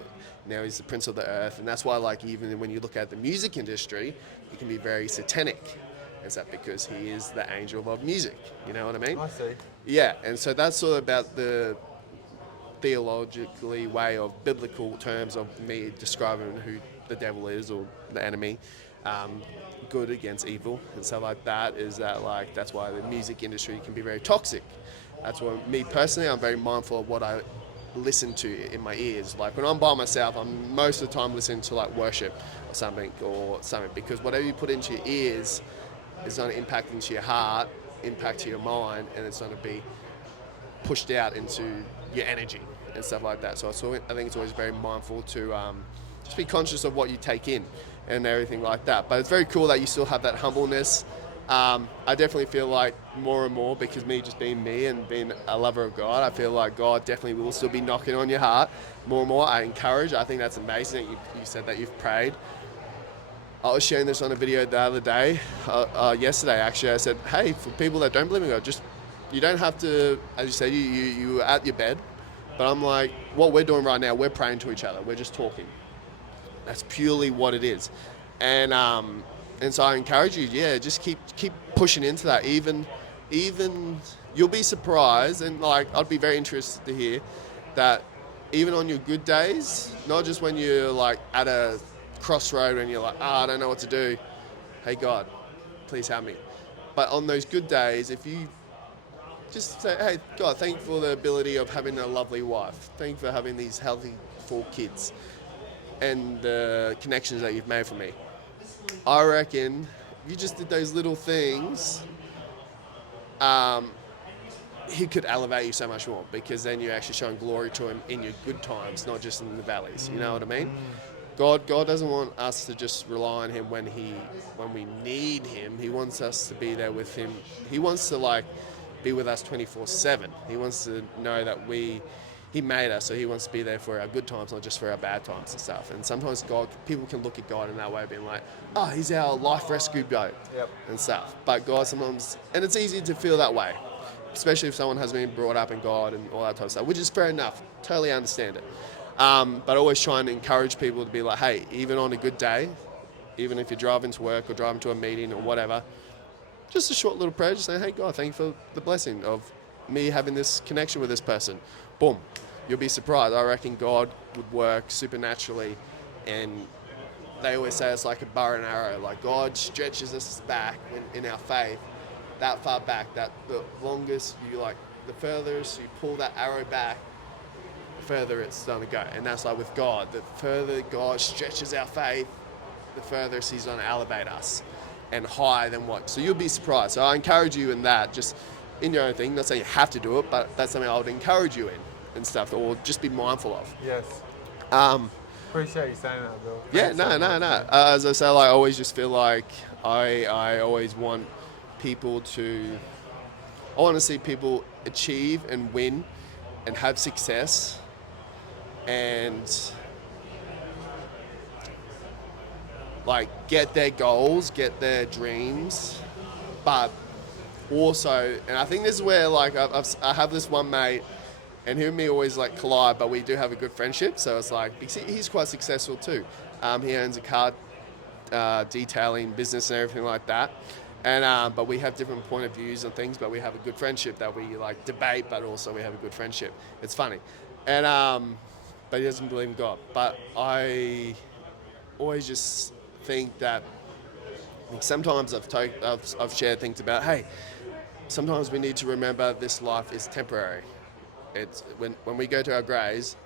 now he's the prince of the earth. And that's why, like, even when you look at the music industry, it can be very satanic. Is that because he is the angel of music? You know what I mean? I see. Yeah, and so that's sort of about the theologically way of biblical terms of me describing who the devil is, or the enemy, good against evil and stuff like that. Is that, like, that's why the music industry can be very toxic. That's why me personally, I'm very mindful of what I listen to in my ears. Like, when I'm by myself, I'm most of the time listening to, like, worship or something, because whatever you put into your ears is going to impact into your heart, impact to your mind, and it's going to be pushed out into your energy and stuff like that. So I think it's always very mindful to just be conscious of what you take in and everything like that. But it's very cool that you still have that humbleness. I definitely feel like more and more, because me just being me and being a lover of God, I feel like God definitely will still be knocking on your heart more and more. I think that's amazing that you said that you've prayed. I was sharing this on a video the other day, yesterday actually. I said, hey, for people that don't believe in God, you don't have to, as you said, you were at your bed, but I'm like, what we're doing right now, we're praying to each other, we're just talking. That's purely what it is. And so I encourage you, just keep pushing into that. Even you'll be surprised, and, like, I'd be very interested to hear that even on your good days, not just when you're, like, at a crossroad and you're like, I don't know what to do. Hey, God, please help me. But on those good days, if you just say, hey, God, thank you for the ability of having a lovely wife. Thank you for having these healthy 4 kids and the connections that you've made for me. I reckon if you just did those little things, he could elevate you so much more, because then you're actually showing glory to him in your good times, not just in the valleys. You know what I mean? God doesn't want us to just rely on him when we need him. He wants us to be there with him. He wants to, like, be with us 24/7. He wants to know that he made us, so he wants to be there for our good times, not just for our bad times and stuff. And sometimes people can look at God in that way, being like, oh, he's our life rescue boat. Yep. And stuff. But God sometimes, and it's easy to feel that way, especially if someone has been brought up in God and all that type of stuff, which is fair enough. Totally understand it. But always trying to encourage people to be like, hey, even on a good day, even if you're driving to work or driving to a meeting or whatever, just a short little prayer, just saying, hey, God, thank you for the blessing of me having this connection with this person. Boom. You'll be surprised. I reckon God would work supernaturally, and they always say it's like a bow and arrow. Like, God stretches us back in our faith, that far back, that the longest the furthest you pull that arrow back, the further it's going to go. And that's like with God. The further God stretches our faith, the furthest he's going to elevate us and higher than what. So you'll be surprised. So I encourage you in that, just in your own thing. Not saying you have to do it, but that's something I would encourage you in and stuff, or just be mindful of. Yes. Appreciate you saying that, Bill. Yeah, no. As I say, like, I always just feel like I always want people to... I want to see people achieve and win and have success and, like, get their goals, get their dreams, but also, and I think this is where, like, I have this one mate, and him and me always, like, collide, but we do have a good friendship. So it's like, he's quite successful too. He owns a car detailing business and everything like that. And but we have different point of views on things, but we have a good friendship that we, like, debate, but also we have a good friendship. It's funny. And but he doesn't believe in God. But I always just think that sometimes I've shared things about, hey, sometimes we need to remember this life is temporary. It's when we go to our graves,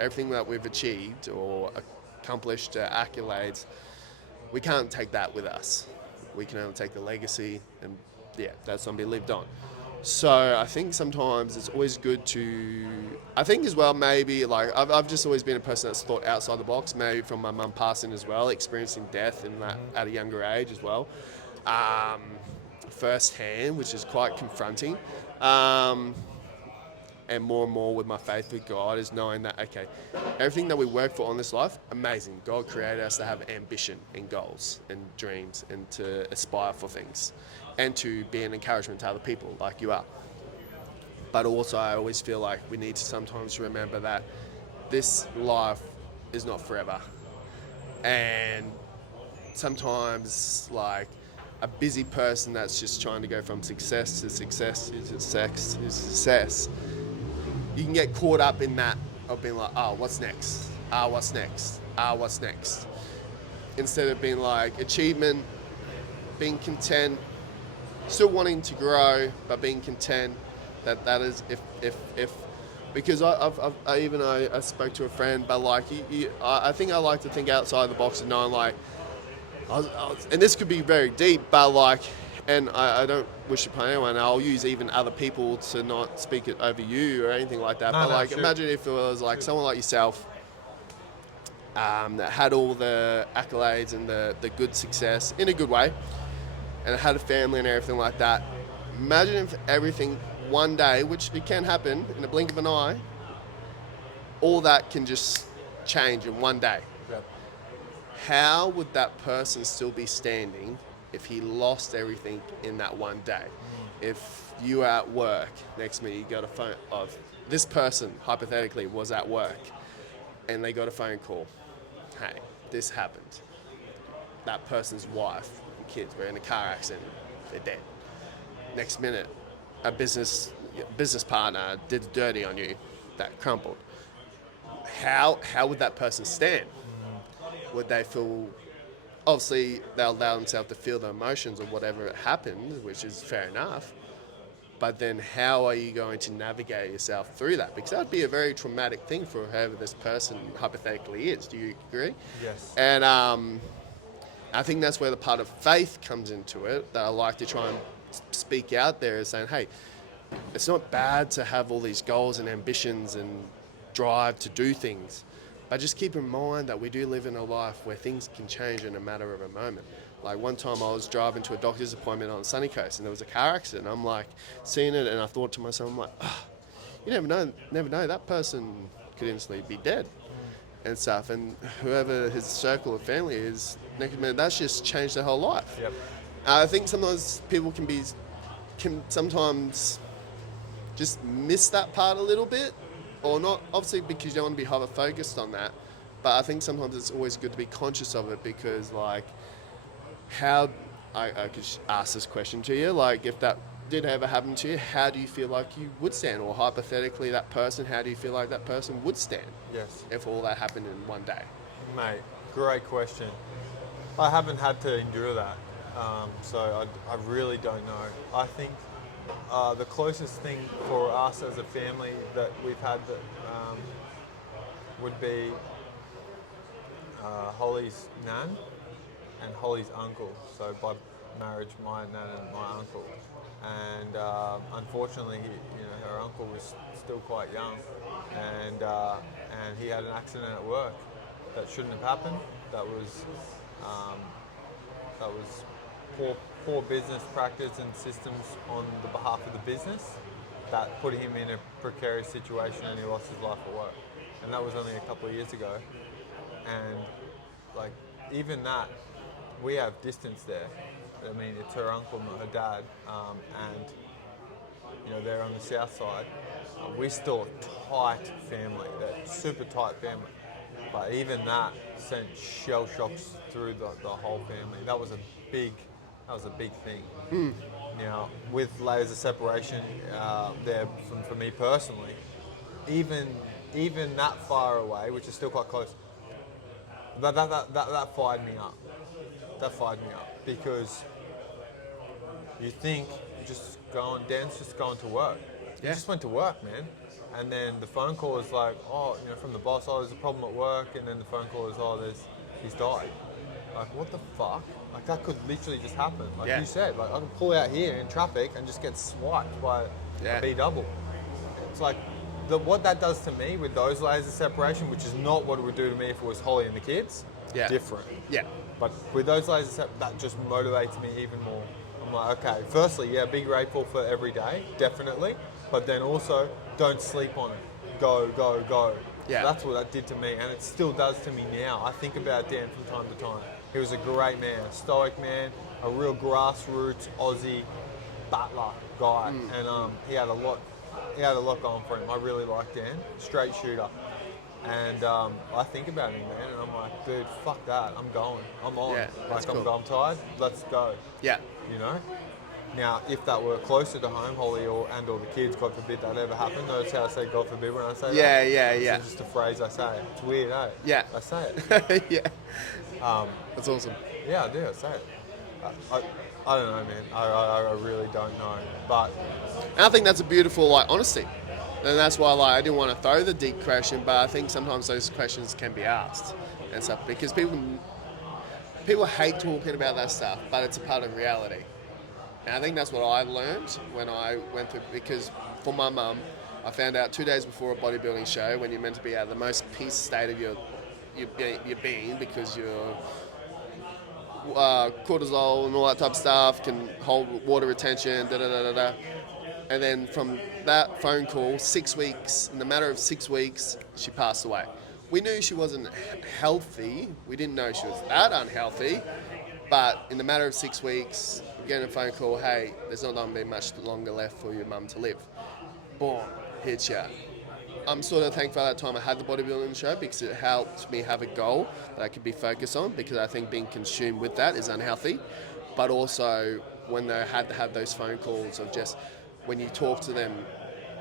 everything that we've achieved or accomplished, accolades, we can't take that with us. We can only take the legacy, and yeah, that's going to be lived on. So I think sometimes it's always good to, I think as well, maybe like I've just always been a person that's thought outside the box, maybe from my mum passing as well, experiencing death in that at a younger age as well, firsthand, which is quite confronting. And more with my faith with God is knowing that, okay, everything that we work for on this life, amazing. God created us to have ambition and goals and dreams and to aspire for things and to be an encouragement to other people like you are. But also I always feel like we need to sometimes remember that this life is not forever. And sometimes like a busy person that's just trying to go from success to success to success to success, you can get caught up in that of being like, oh, what's next? What's next? What's next? Instead of being like achievement, being content, still wanting to grow, but being content that is if because I spoke to a friend, but like I think I like to think outside the box and knowing like, and this could be very deep, but like, and I don't wish upon anyone. I'll use even other people to not speak it over you or anything like that. But like, imagine if it was like someone like yourself that had all the accolades and the good success in a good way, and had a family and everything like that. Imagine if everything one day, which it can happen in a blink of an eye, all that can just change in one day. Yep. How would that person still be standing if he lost everything in that one day? If you were at work, next minute you got a phone of this person, hypothetically, was at work, and they got a phone call. Hey, this happened. That person's wife and kids were in a car accident. They're dead. Next minute, a business partner did the dirty on you. That crumbled. How would that person stand? Would they feel, obviously they'll allow themselves to feel the emotions of whatever happened, which is fair enough, but then how are you going to navigate yourself through that? Because that would be a very traumatic thing for whoever this person hypothetically is. Do you agree? Yes. And I think that's where the part of faith comes into it, that I like to try and speak out there, is saying, hey, it's not bad to have all these goals and ambitions and drive to do things, but just keep in mind that we do live in a life where things can change in a matter of a moment. Like one time I was driving to a doctor's appointment on the Sunny Coast and there was a car accident. I'm like seeing it and I thought to myself, I'm like, you never know, that person could instantly be dead and stuff. And whoever his circle of family is, next minute, that's just changed their whole life. Yep. I think sometimes people can sometimes just miss that part a little bit, or not, obviously because you don't want to be hyper focused on that, but I think sometimes it's always good to be conscious of it, because like how, I could ask this question to you, like if that did ever happen to you, how do you feel like you would stand? Or hypothetically that person, how do you feel like that person would stand? Yes. If all that happened in one day? Mate, great question. I haven't had to endure that, so I really don't know. I think the closest thing for us as a family that we've had that would be Holly's nan and Holly's uncle. So by marriage, my nan and my uncle. And unfortunately, her uncle was still quite young, and he had an accident at work that shouldn't have happened. That was poor business practice and systems on the behalf of the business that put him in a precarious situation, and he lost his life at work. And that was only a couple of years ago. And like even that, we have distance there. I mean, it's her uncle, not her dad, and they're on the south side. We're still a tight family, that super tight family. But even that sent shell shocks through the whole family. That was a big thing. Now, with layers of separation there for me personally, even even that far away, which is still quite close, that fired me up. That fired me up because you think Dan's just going to work. He Yeah. just went to work, man. And then the phone call is like, from the boss, there's a problem at work. And then the phone call is, he's died. Like, what the fuck? Like, that could literally just happen. Like you said, like, I can pull out here in traffic and just get swiped by a B double. It's like, what that does to me with those layers of separation, which is not what it would do to me if it was Holly and the kids, different. Yeah. But with those layers of separation, that just motivates me even more. I'm like, okay, firstly, be grateful for every day, definitely. But then also, don't sleep on it. Go, go, go. Yeah. So that's what that did to me, and it still does to me now. I think about Dan from time to time. He was a great man, a stoic man, a real grassroots Aussie battler guy, and he had a lot going for him. I really like Dan, straight shooter, and I think about him, man, and I'm like, dude, fuck that, I'm going, I'm on. Yeah, that's cool. I'm tired, let's go. Yeah. You know. Now, if that were closer to home, Holly or the kids, God forbid that ever happened. Notice how I say God forbid when I say that? Yeah. It's just a phrase I say. It's weird, eh? Yeah. I say it. Yeah. That's awesome. Yeah, I do. I say it. I don't know, man. I really don't know. But And I think that's a beautiful, honesty. And that's why, I didn't want to throw the deep question, but I think sometimes those questions can be asked and stuff because people hate talking about that stuff, but it's a part of reality. And I think that's what I learned when I went through, because for my mum, I found out 2 days before a bodybuilding show when you're meant to be at the most peace state of your being because your cortisol and all that type of stuff can hold water retention, And then from that phone call, 6 weeks, in the matter of 6 weeks, she passed away. We knew she wasn't healthy. We didn't know she was that unhealthy. But in the matter of 6 weeks, getting a phone call, hey, there's not going to be much longer left for your mum to live. Boom, hits ya. I'm sort of thankful at that time I had the bodybuilding show because it helped me have a goal that I could be focused on, because I think being consumed with that is unhealthy. But also when they had to have those phone calls of just when you talk to them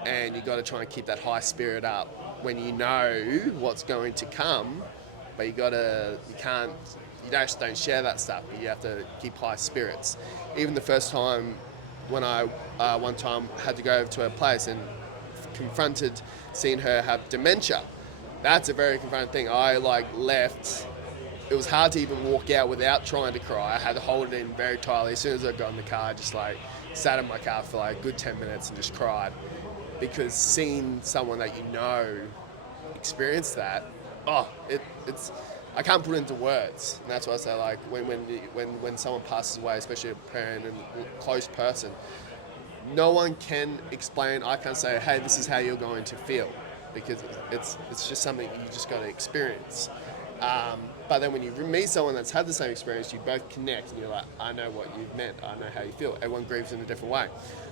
and you got to try and keep that high spirit up when you know what's going to come, but you just don't share that stuff. You have to keep high spirits. Even the first time when I one time had to go over to her place and confronted seeing her have dementia, that's a very confronting thing. I left. It was hard to even walk out without trying to cry. I had to hold it in very tightly. As soon as I got in the car, I just sat in my car for a good 10 minutes and just cried, because seeing someone that you know experience that, it's I can't put it into words. And that's why I say when someone passes away, especially a parent and close person, no one can explain. I can't say, hey, this is how you're going to feel, because it's just something you just got to experience. But then when you meet someone that's had the same experience, you both connect and you're like, I know what you've meant. I know how you feel. Everyone grieves in a different way.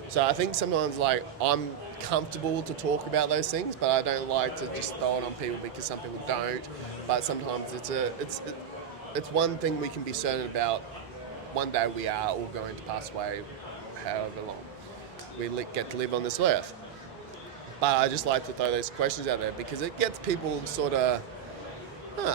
So I think sometimes I'm comfortable to talk about those things, but I don't like to just throw it on people because some people don't. But sometimes it's one thing we can be certain about. One day we are all going to pass away, however long we get to live on this earth. But I just like to throw those questions out there because it gets people sort of,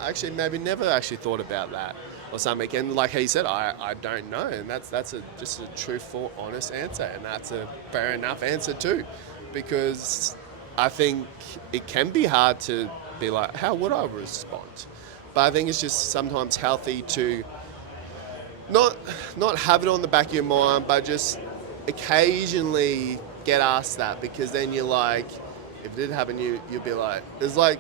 actually maybe never actually thought about that or something. And like he said, I don't know. And that's just a truthful, honest answer. And that's a fair enough answer too, because I think it can be hard to be like, how would I respond? But I think it's just sometimes healthy to not have it on the back of your mind, but just occasionally get asked that, because then you're like, if it did happen, you'd be like, there's I'm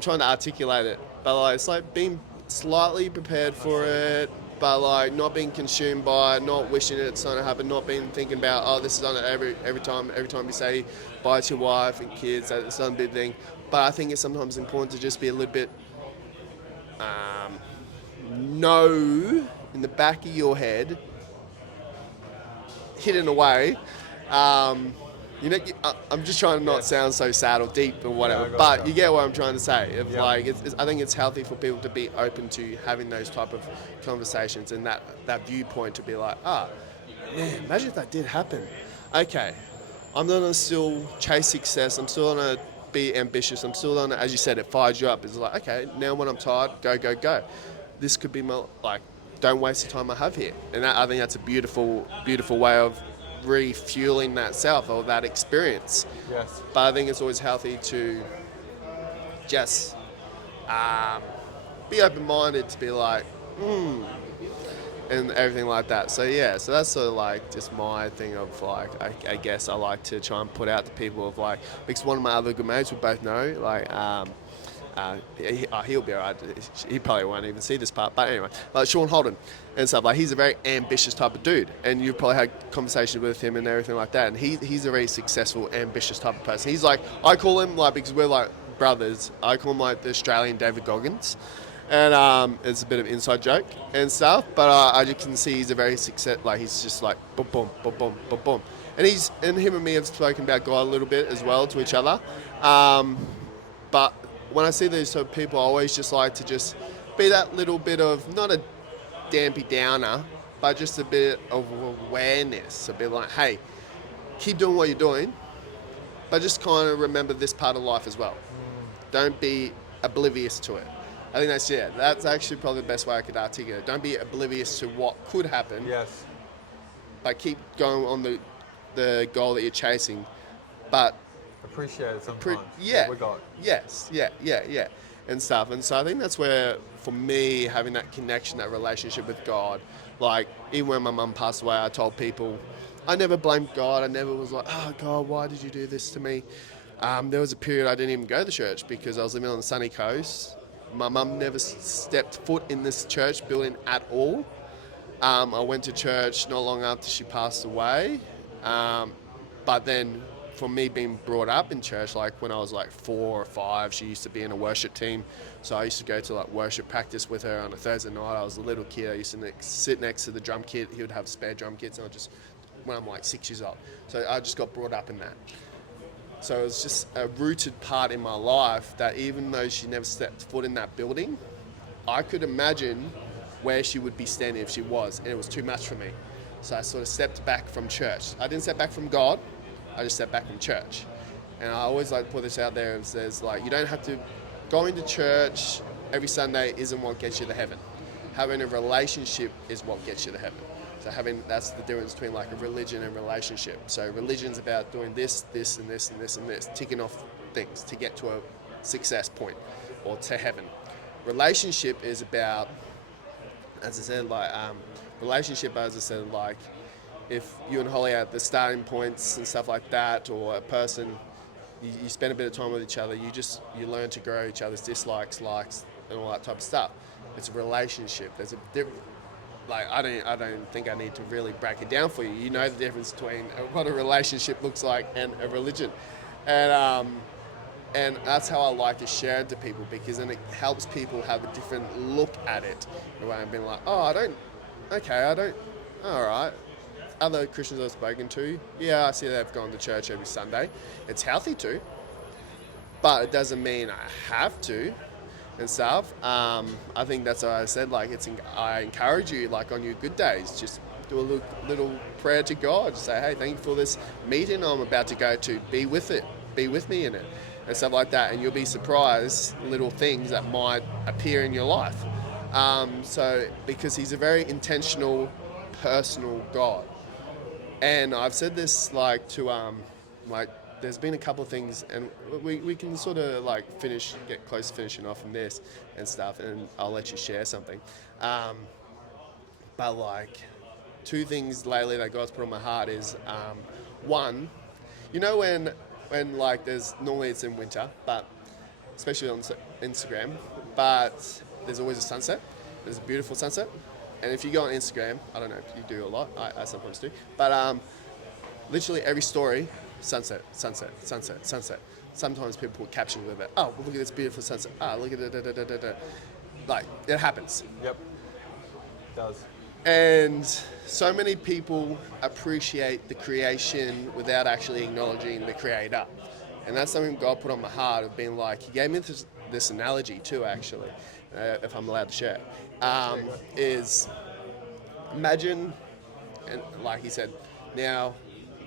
trying to articulate it, but it's being slightly prepared for it, but not being consumed by it, not wishing it's going to happen, not being thinking about, this is on it every time you say bye to your wife and kids, that's not a big thing. But I think it's sometimes important to just be a little bit know in the back of your head, hidden away. I'm just trying to not sound so sad or deep or whatever, but you get what I'm trying to say. I think it's healthy for people to be open to having those type of conversations and that viewpoint to be like, man, imagine if that did happen. Okay, I'm gonna still chase success. I'm still gonna be ambitious. I'm still gonna, as you said, it fires you up. It's like, okay, now when I'm tired, go, go, go. This could be my, like, don't waste the time I have here. And I think that's a beautiful, beautiful way of refueling that self or that experience. Yes. But I think it's always healthy to just be open-minded, to be like, and everything like that. So yeah, so that's sort of like just my thing of like, I guess I like to try and put out to people of like, because one of my other good mates we both know, like, he'll be alright. He probably won't even see this part, but anyway, like Sean Holden and stuff. Like, he's a very ambitious type of dude, and you've probably had conversations with him and everything like that. And he's a very successful, ambitious type of person. He's like, I call him, like, because we're like brothers, I call him like the Australian David Goggins. And it's a bit of an inside joke and stuff, but I just can see he's a very success. Like, he's just like boom, boom, boom, boom, boom, boom, and him and me have spoken about God a little bit as well to each other. But when I see these sort of people, I always just like to just be that little bit of, not a Debbie Downer, but just a bit of awareness. A bit like, hey, keep doing what you're doing, but just kind of remember this part of life as well. Don't be oblivious to it. I think that's actually probably the best way I could articulate it. Don't be oblivious to what could happen. Yes. But keep going on the goal that you're chasing. But Appreciate it sometimes. Yeah. What we got. Yes. Yeah. And stuff. And so I think that's where, for me, having that connection, that relationship with God, like, even when my mum passed away, I told people, I never blamed God. I never was like, oh, God, why did you do this to me? There was a period I didn't even go to church because I was living on the sunny coast. My mum never stepped foot in this church building at all. I went to church not long after she passed away. But then, for me being brought up in church, like when I was like 4 or 5, she used to be in a worship team. So I used to go to like worship practice with her on a Thursday night. I was a little kid. I used to sit next to the drum kit. He would have spare drum kits, and when I'm like 6 years old. So I just got brought up in that. So it was just a rooted part in my life that even though she never stepped foot in that building, I could imagine where she would be standing if she was, and it was too much for me. So I sort of stepped back from church. I didn't step back from God, I just stepped back from church. And I always like to put this out there, and says, like, you don't have to, going to church every Sunday isn't what gets you to heaven. Having a relationship is what gets you to heaven. So that's the difference between like a religion and relationship. So religion's about doing this, this, and this, and this, and this, ticking off things to get to a success point or to heaven. Relationship is about, as I said, like, if you and Holly are at the starting points and stuff like that, or a person, you spend a bit of time with each other, you learn to grow each other's dislikes, likes, and all that type of stuff. It's a relationship. There's a different. Like, I don't think I need to really break it down for you. You know the difference between what a relationship looks like and a religion, and that's how I like to share it to people, because then it helps people have a different look at it. The way I've been like, all right. Other Christians I've spoken to, yeah, I see they've gone to church every Sunday. It's healthy to, but it doesn't mean I have to. And stuff. I think that's what I said. Like, I encourage you, like, on your good days, just do a little prayer to God. Just say, hey, thank you for this meeting I'm about to go to. Be with me in it, and stuff like that. And you'll be surprised little things that might appear in your life. So because He's a very intentional, personal God. And I've said this like to there's been a couple of things, and we can sort of like get close to finishing off on this and stuff, and I'll let you share something. But like, 2 things lately that God's put on my heart is, one, you know when like normally it's in winter, but especially on Instagram, but there's always a sunset. There's a beautiful sunset, and if you go on Instagram, I don't know if you do a lot, I sometimes do, but literally every story, sunset. Sometimes people put captions with it. Oh, well, look at this beautiful sunset. Look at it. Like, it happens. Yep. It does. And so many people appreciate the creation without actually acknowledging the creator. And that's something God put on my heart, of being like, He gave me this analogy too, actually, if I'm allowed to share, is imagine, and like He said, now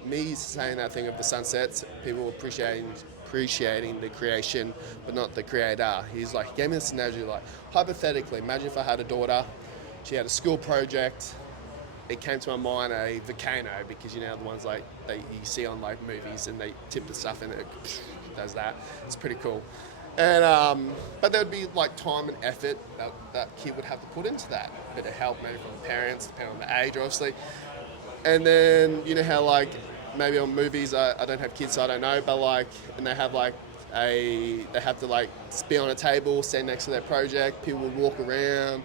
me saying that thing of the sunsets, people appreciating the creation, but not the creator. He's like, he gave me this analogy, like, hypothetically, imagine if I had a daughter, she had a school project, it came to my mind a volcano, because you know the ones like that you see on like movies and they tip the stuff in it does that. It's pretty cool. And but there would be like time and effort that kid would have to put into that. A bit of help maybe from the parents, depending on the age obviously. And then you know how like maybe on movies, I don't have kids so I don't know, but like, and they have like they have to like be on a table, stand next to their project, people will walk around,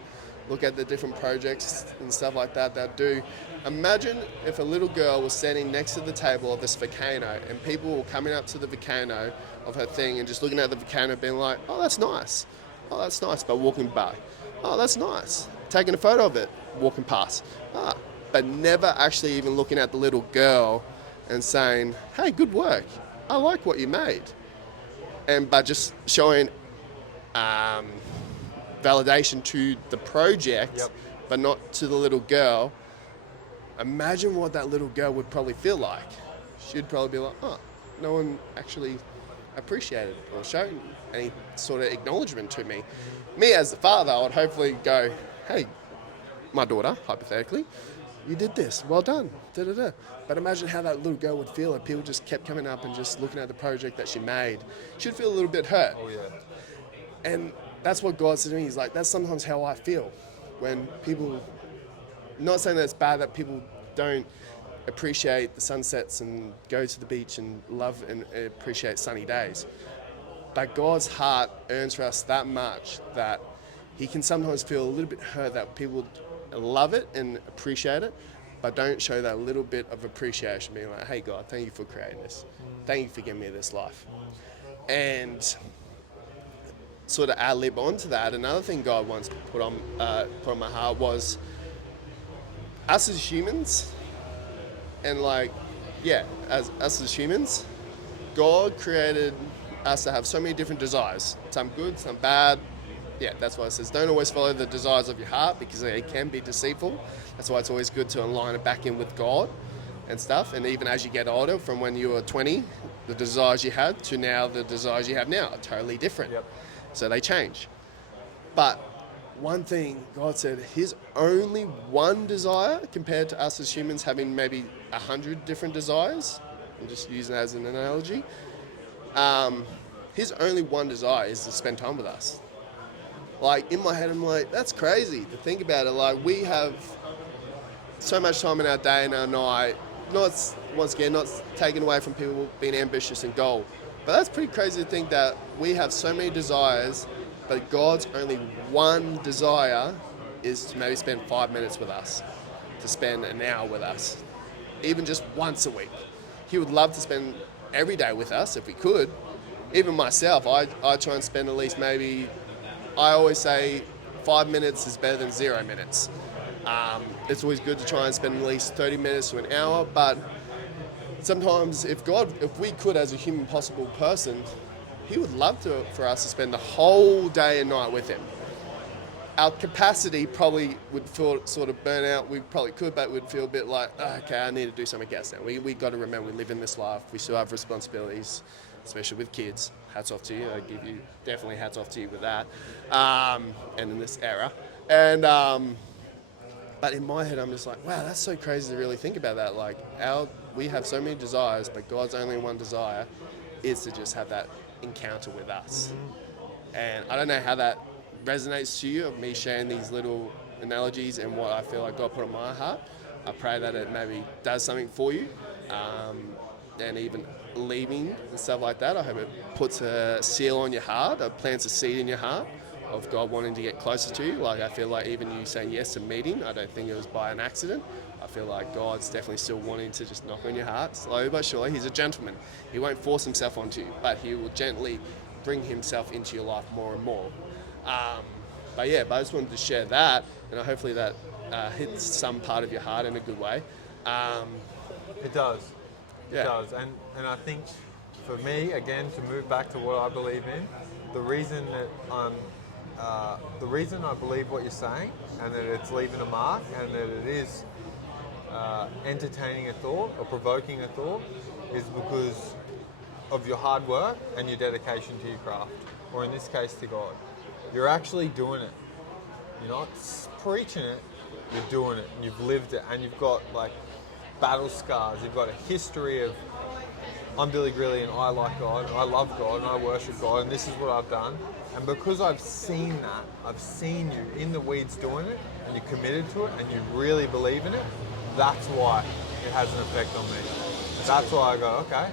look at the different projects and stuff like that they'll do. Imagine if a little girl was standing next to the table of this volcano and people were coming up to the volcano of her thing and just looking at the volcano being like, oh, that's nice. Oh, that's nice, but walking by. Oh, that's nice. Taking a photo of it, walking past. But never actually even looking at the little girl and saying, hey, good work. I like what you made. And by just showing validation to the project, Yep. but not to the little girl. Imagine what that little girl would probably feel like. She'd probably be like, oh, no one actually appreciated or showed any sort of acknowledgement to me. Me as the father, I would hopefully go, hey, my daughter, hypothetically, you did this, well done, da-da-da. But imagine how that little girl would feel if people just kept coming up and just looking at the project that she made. She'd feel a little bit hurt. Oh, yeah. And that's what God said to me. He's like, that's sometimes how I feel when people, not saying that it's bad that people don't appreciate the sunsets and go to the beach and love and appreciate sunny days. But God's heart earns for us that much that he can sometimes feel a little bit hurt that people love it and appreciate it, but don't show that little bit of appreciation, being like, hey God, thank you for creating this. Thank you for giving me this life. And sort of ad-lib onto that, another thing God once put on my heart was us as humans, and like, yeah, as us as humans, God created us to have so many different desires, some good, some bad. Yeah, that's why it says don't always follow the desires of your heart because they can be deceitful. That's why it's always good to align it back in with God and stuff. And even as you get older, from when you were 20, the desires you had to now the desires you have now are totally different. Yep. So they change. But one thing God said, his only one desire compared to us as humans having maybe 100 different desires, I'm just using that as an analogy, his only one desire is to spend time with us. Like in my head, I'm like, that's crazy to think about it. Like we have so much time in our day and our night, not taken away from people being ambitious and goal, but that's pretty crazy to think that we have so many desires, but God's only one desire is to maybe spend 5 minutes with us, to spend an hour with us, even just once a week. He would love to spend every day with us if we could. Even myself, I try and spend at least maybe, I always say 5 minutes is better than 0 minutes. It's always good to try and spend at least 30 minutes to an hour, but sometimes if we could as a human possible person, he would love for us to spend the whole day and night with him. Our capacity probably would feel sort of burn out. We probably could, but we'd feel a bit like, oh, okay, I need to do something else now. We got to remember we live in this life. We still have responsibilities, especially with kids. Hats off to you. I give you definitely hats off to you with that. And in this era. And but in my head, I'm just like, wow, that's so crazy to really think about that. Like we have so many desires, but God's only one desire is to just have that encounter with us. And I don't know how that resonates to you, of me sharing these little analogies and what I feel like God put on my heart. I pray that it maybe does something for you, and even leaving and stuff like that. I hope it puts a seal on your heart, or plants a seed in your heart of God wanting to get closer to you. Like I feel like even you saying yes to meeting, I don't think it was by an accident. I feel like God's definitely still wanting to just knock on your heart, slowly but surely. He's a gentleman. He won't force himself onto you, but he will gently bring himself into your life more and more. But I just wanted to share that, and hopefully that hits some part of your heart in a good way. It does. Yeah. It does. And I think for me, again, to move back to what I believe in, the reason I believe what you're saying, and that it's leaving a mark, and that it is entertaining a thought or provoking a thought is because of your hard work and your dedication to your craft, or in this case to God. You're actually doing it. You're not preaching it, you're doing it, and you've lived it, and you've got like battle scars, you've got a history of, I'm Billy Grilly and I like God, and I love God, and I worship God, and this is what I've done. And because I've seen that, I've seen you in the weeds doing it, and you're committed to it, and you really believe in it, that's why it has an effect on me. That's why I go, okay,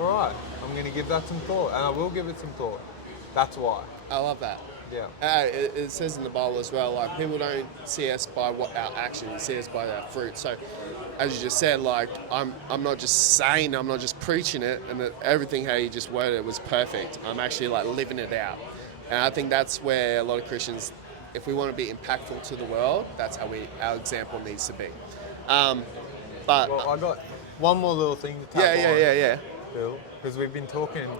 all right, I'm going to give that some thought, and I will give it some thought. That's why. I love that. Yeah. It says in the Bible as well, like, people don't see us by what our actions, they see us by our fruit. So, as you just said, like, I'm not just saying, I'm not just preaching it, and that everything how you just worded it was perfect. I'm actually like living it out. And I think that's where a lot of Christians, if we want to be impactful to the world, that's how our example needs to be. But Well, I got one more little thing to tap on. yeah. Bill, because we've been talking.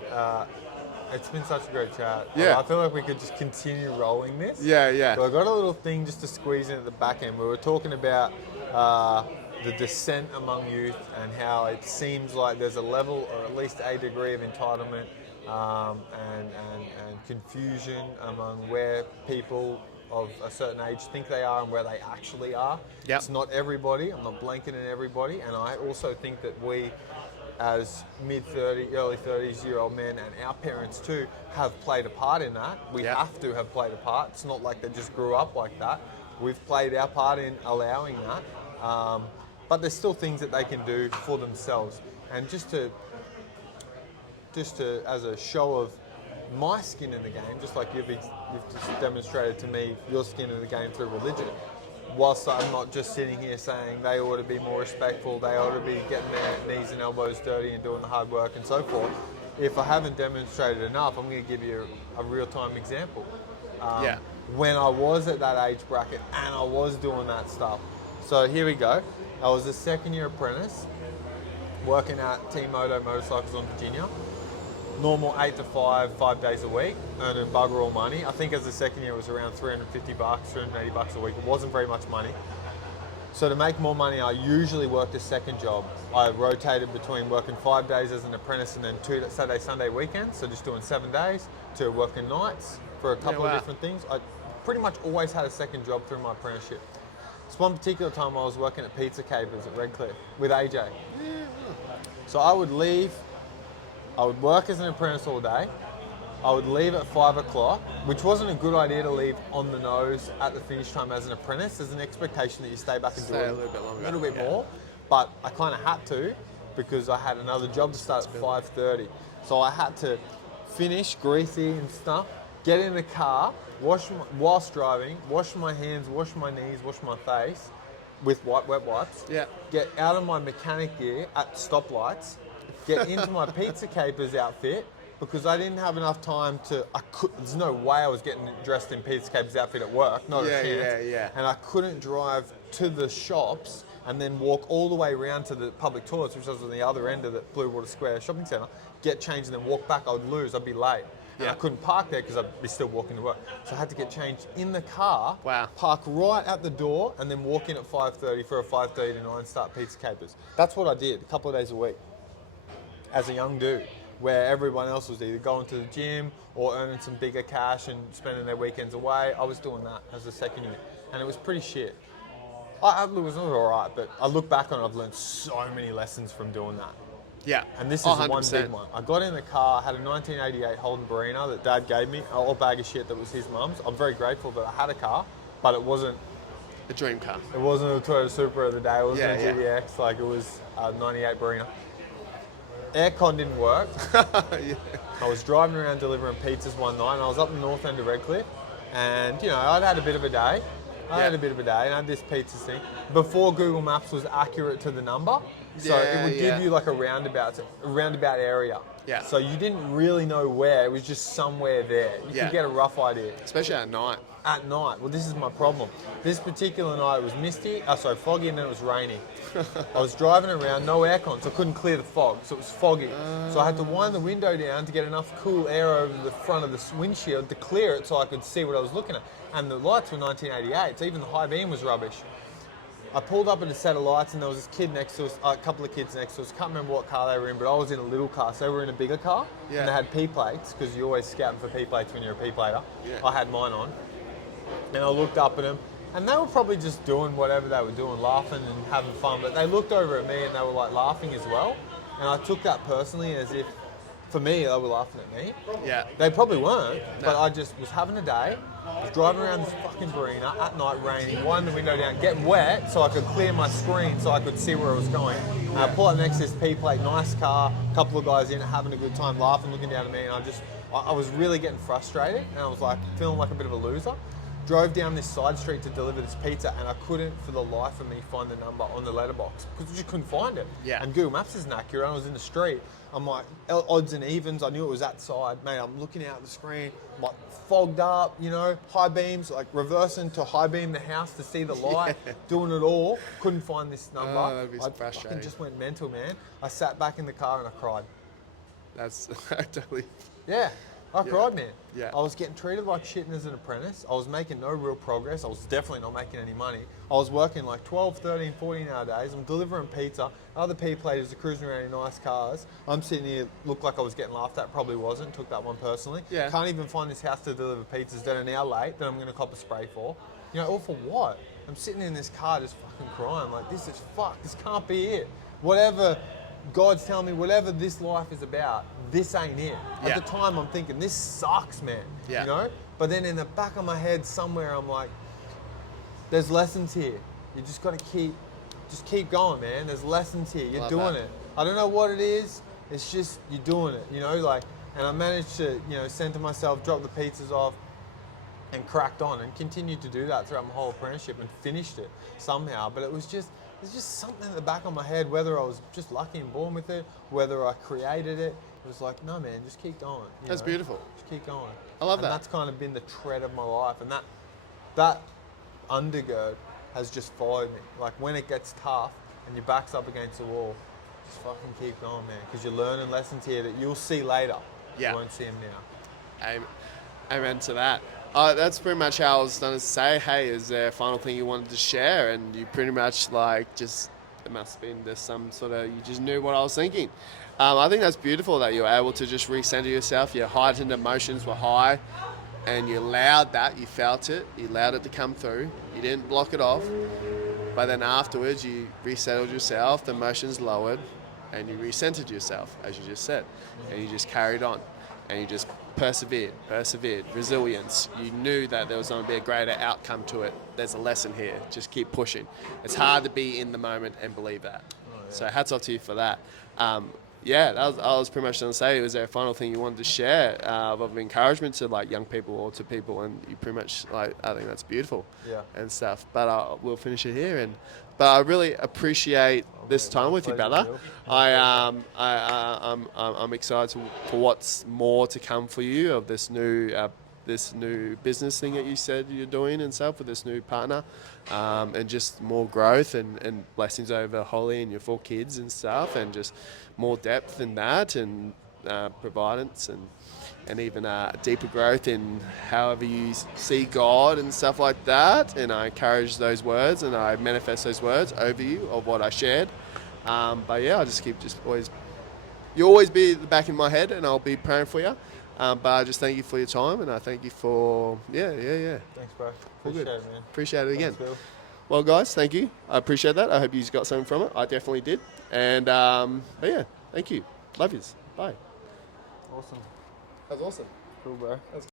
It's been such a great chat. Yeah. I feel like we could just continue rolling this. Yeah. So I got a little thing just to squeeze in at the back end. We were talking about the descent among youth and how it seems like there's a level, or at least a degree of entitlement and confusion among where people of a certain age think they are and where they actually are. Yep. It's not everybody. I'm not blanketing everybody. And I also think that we, as mid-30s, early 30s-year-old men, and our parents too, have played a part in that. We Yep. have to have played a part. It's not like they just grew up like that. We've played our part in allowing that. But there's still things that they can do for themselves. And just to as a show of my skin in the game, just like you've just demonstrated to me your skin in the game through religion, whilst I'm not just sitting here saying they ought to be more respectful, they ought to be getting their knees and elbows dirty and doing the hard work and so forth, if I haven't demonstrated enough, I'm going to give you a real-time example. When I was at that age bracket and I was doing that stuff. So here we go. I was a second-year apprentice working at Team Moto Motorcycles on Virginia. Normal 8 to 5 days a week, earning bugger all money. I think as a second year it was around $350, $380 a week. It wasn't very much money. So to make more money, I usually worked a second job. I rotated between working 5 days as an apprentice and then 2 Saturday, Sunday weekends. So just doing 7 days, to working nights for a couple of different things. I pretty much always had a second job through my apprenticeship. This one particular time I was working at Pizza Capers at Redcliffe with AJ. So I would leave, I would work as an apprentice all day. I would leave at 5 o'clock, which wasn't a good idea to leave on the nose at the finish time as an apprentice. There's an expectation that you stay back and do Stay a little bit longer. a little bit more. But I kind of had to because I had another job to start at 5:30. So I had to finish greasy and stuff, get in the car, whilst driving, wash my hands, wash my knees, wash my face with wet wipes. Yeah. Get out of my mechanic gear at stoplights, get into my Pizza Capers outfit because I didn't have enough time to. There's no way I was getting dressed in Pizza Capers outfit at work. Not a chance. Yeah. And I couldn't drive to the shops and then walk all the way around to the public toilets, which was on the other end of the Blue Water Square shopping centre, get changed and then walk back. I would lose. I'd be late. And I couldn't park there because I'd be still walking to work. So I had to get changed in the car, park right at the door, and then walk in at 5:30 for a 5:30 to 9 start Pizza Capers. That's what I did a couple of days a week as a young dude, where everyone else was either going to the gym or earning some bigger cash and spending their weekends away. I was doing that as a second year, and it was pretty shit. It was not all right, but I look back on it, I've learned so many lessons from doing that. Yeah. And this is one big one. I got in the car, had a 1988 Holden Barina that Dad gave me, a whole bag of shit that was his mum's. I'm very grateful that I had a car, but it wasn't A dream car. a Toyota Supra of the day. It wasn't a Yeah. GDX, like it was a 98 Barina. Aircon didn't work. I was driving around delivering pizzas one night, and I was up the north end of Redcliffe, and I'd had a bit of a day. And I had this pizza thing. Before Google Maps was accurate to the number, so it would give you like a roundabout area. Yeah. So you didn't really know where, it was just somewhere there. You could get a rough idea. Especially at night. At night, well, this is my problem. This particular night, it was foggy, and then it was raining. I was driving around, no aircon, so I couldn't clear the fog, so it was foggy. So I had to wind the window down to get enough cool air over the front of the windshield to clear it so I could see what I was looking at. And the lights were 1988, so even the high beam was rubbish. I pulled up at a set of lights and there was this kid next to us, a couple of kids next to us. Can't remember what car they were in, but I was in a little car. So they were in a bigger car. Yeah. And they had P plates, because you're always scouting for P plates when you're a P plater. Yeah. I had mine on. And I looked up at them. And they were probably just doing whatever they were doing, laughing and having fun. But they looked over at me and they were like laughing as well. And I took that personally as if, for me, they were laughing at me. Yeah. They probably weren't, but I just was having a day. I was driving around this fucking marina at night, raining, winding the window down, getting wet so I could clear my screen so I could see where I was going. And I pull up next to this P-plate, nice car, a couple of guys in it having a good time, laughing, looking down at me, and I was really getting frustrated, and I was like feeling like a bit of a loser. Drove down this side street to deliver this pizza, and I couldn't for the life of me find the number on the letterbox because I just couldn't find it. Yeah. And Google Maps isn't accurate. I was in the street. I'm like, odds and evens. I knew it was that side. Mate, I'm looking out the screen, I'm like fogged up, you know, high beams, like reversing to high beam the house to see the light, doing it all. Couldn't find this number. Oh, that'd be I frustrating. fucking just went mental, man. I sat back in the car and I cried. That's totally. Yeah. I cried, man. Yeah. I was getting treated like shit as an apprentice. I was making no real progress. I was definitely not making any money. I was working like 12, 13, 14-hour days. I'm delivering pizza. Other P-platers are cruising around in nice cars. I'm sitting here, looked like I was getting laughed at. Probably wasn't. Took that one personally. Yeah. Can't even find this house to deliver pizzas that are now late that I'm going to cop a spray for. You know, all for what? I'm sitting in this car just fucking crying. Like, this is fuck. This can't be it. Whatever God's telling me, whatever this life is about, this ain't it. Yeah. At the time, I'm thinking, this sucks, man. Yeah. You know? But then in the back of my head somewhere, I'm like, there's lessons here. You just got to keep going, man. There's lessons here. You're Love doing that. it. I don't know what it is. It's just, you're doing it, you know? Like, and I managed to, you know, center myself, drop the pizzas off, and cracked on and continued to do that throughout my whole apprenticeship and finished it somehow. But there's just something in the back of my head, whether I was just lucky and born with it, whether I created it. It was like, no, man, just keep going. That's beautiful. Just keep going. I love and that. That's kind of been the tread of my life, and that undergird has just followed me. Like when it gets tough and your back's up against the wall, just fucking keep going, man, because you're learning lessons here that you'll see later. Yeah. You won't see them now. Amen to that. That's pretty much how I was going to say, hey, is there a final thing you wanted to share? And you pretty much like just, it must have been there's some sort of, you just knew what I was thinking. I think that's beautiful that you were able to just recenter yourself. Your heightened emotions were high and you allowed that, you felt it, you allowed it to come through. You didn't block it off. But then afterwards you resettled yourself, the emotions lowered and you recentered yourself, as you just said. And you just carried on and you just persevered, resilience. You knew that there was going to be a greater outcome to it. There's a lesson here. Just keep pushing. It's hard to be in the moment and believe that. Oh, yeah. So hats off to you for that. I was pretty much going to say, was there a final thing you wanted to share of encouragement to like young people or to people? And you pretty much like, I think that's beautiful. Yeah. And stuff. But we'll finish it here. But I really appreciate this time with you, brother. I'm excited for what's more to come for you of this new business thing that you said you're doing and stuff with this new partner, and just more growth and blessings over Holly and your 4 kids and stuff, and just more depth in that and providence and even deeper growth in however you see God and stuff like that. And I encourage those words and I manifest those words over you of what I shared. But yeah, I just you'll always be at the back of my head and I'll be praying for you. But I just thank you for your time and I thank you for, yeah. Thanks, bro. All good. Appreciate it, man. Appreciate it again. Thanks, Bill. Well, guys, thank you. I appreciate that. I hope you got something from it. I definitely did. And, but yeah, thank you. Love yous. Bye. Awesome. That was awesome. Cool, bro.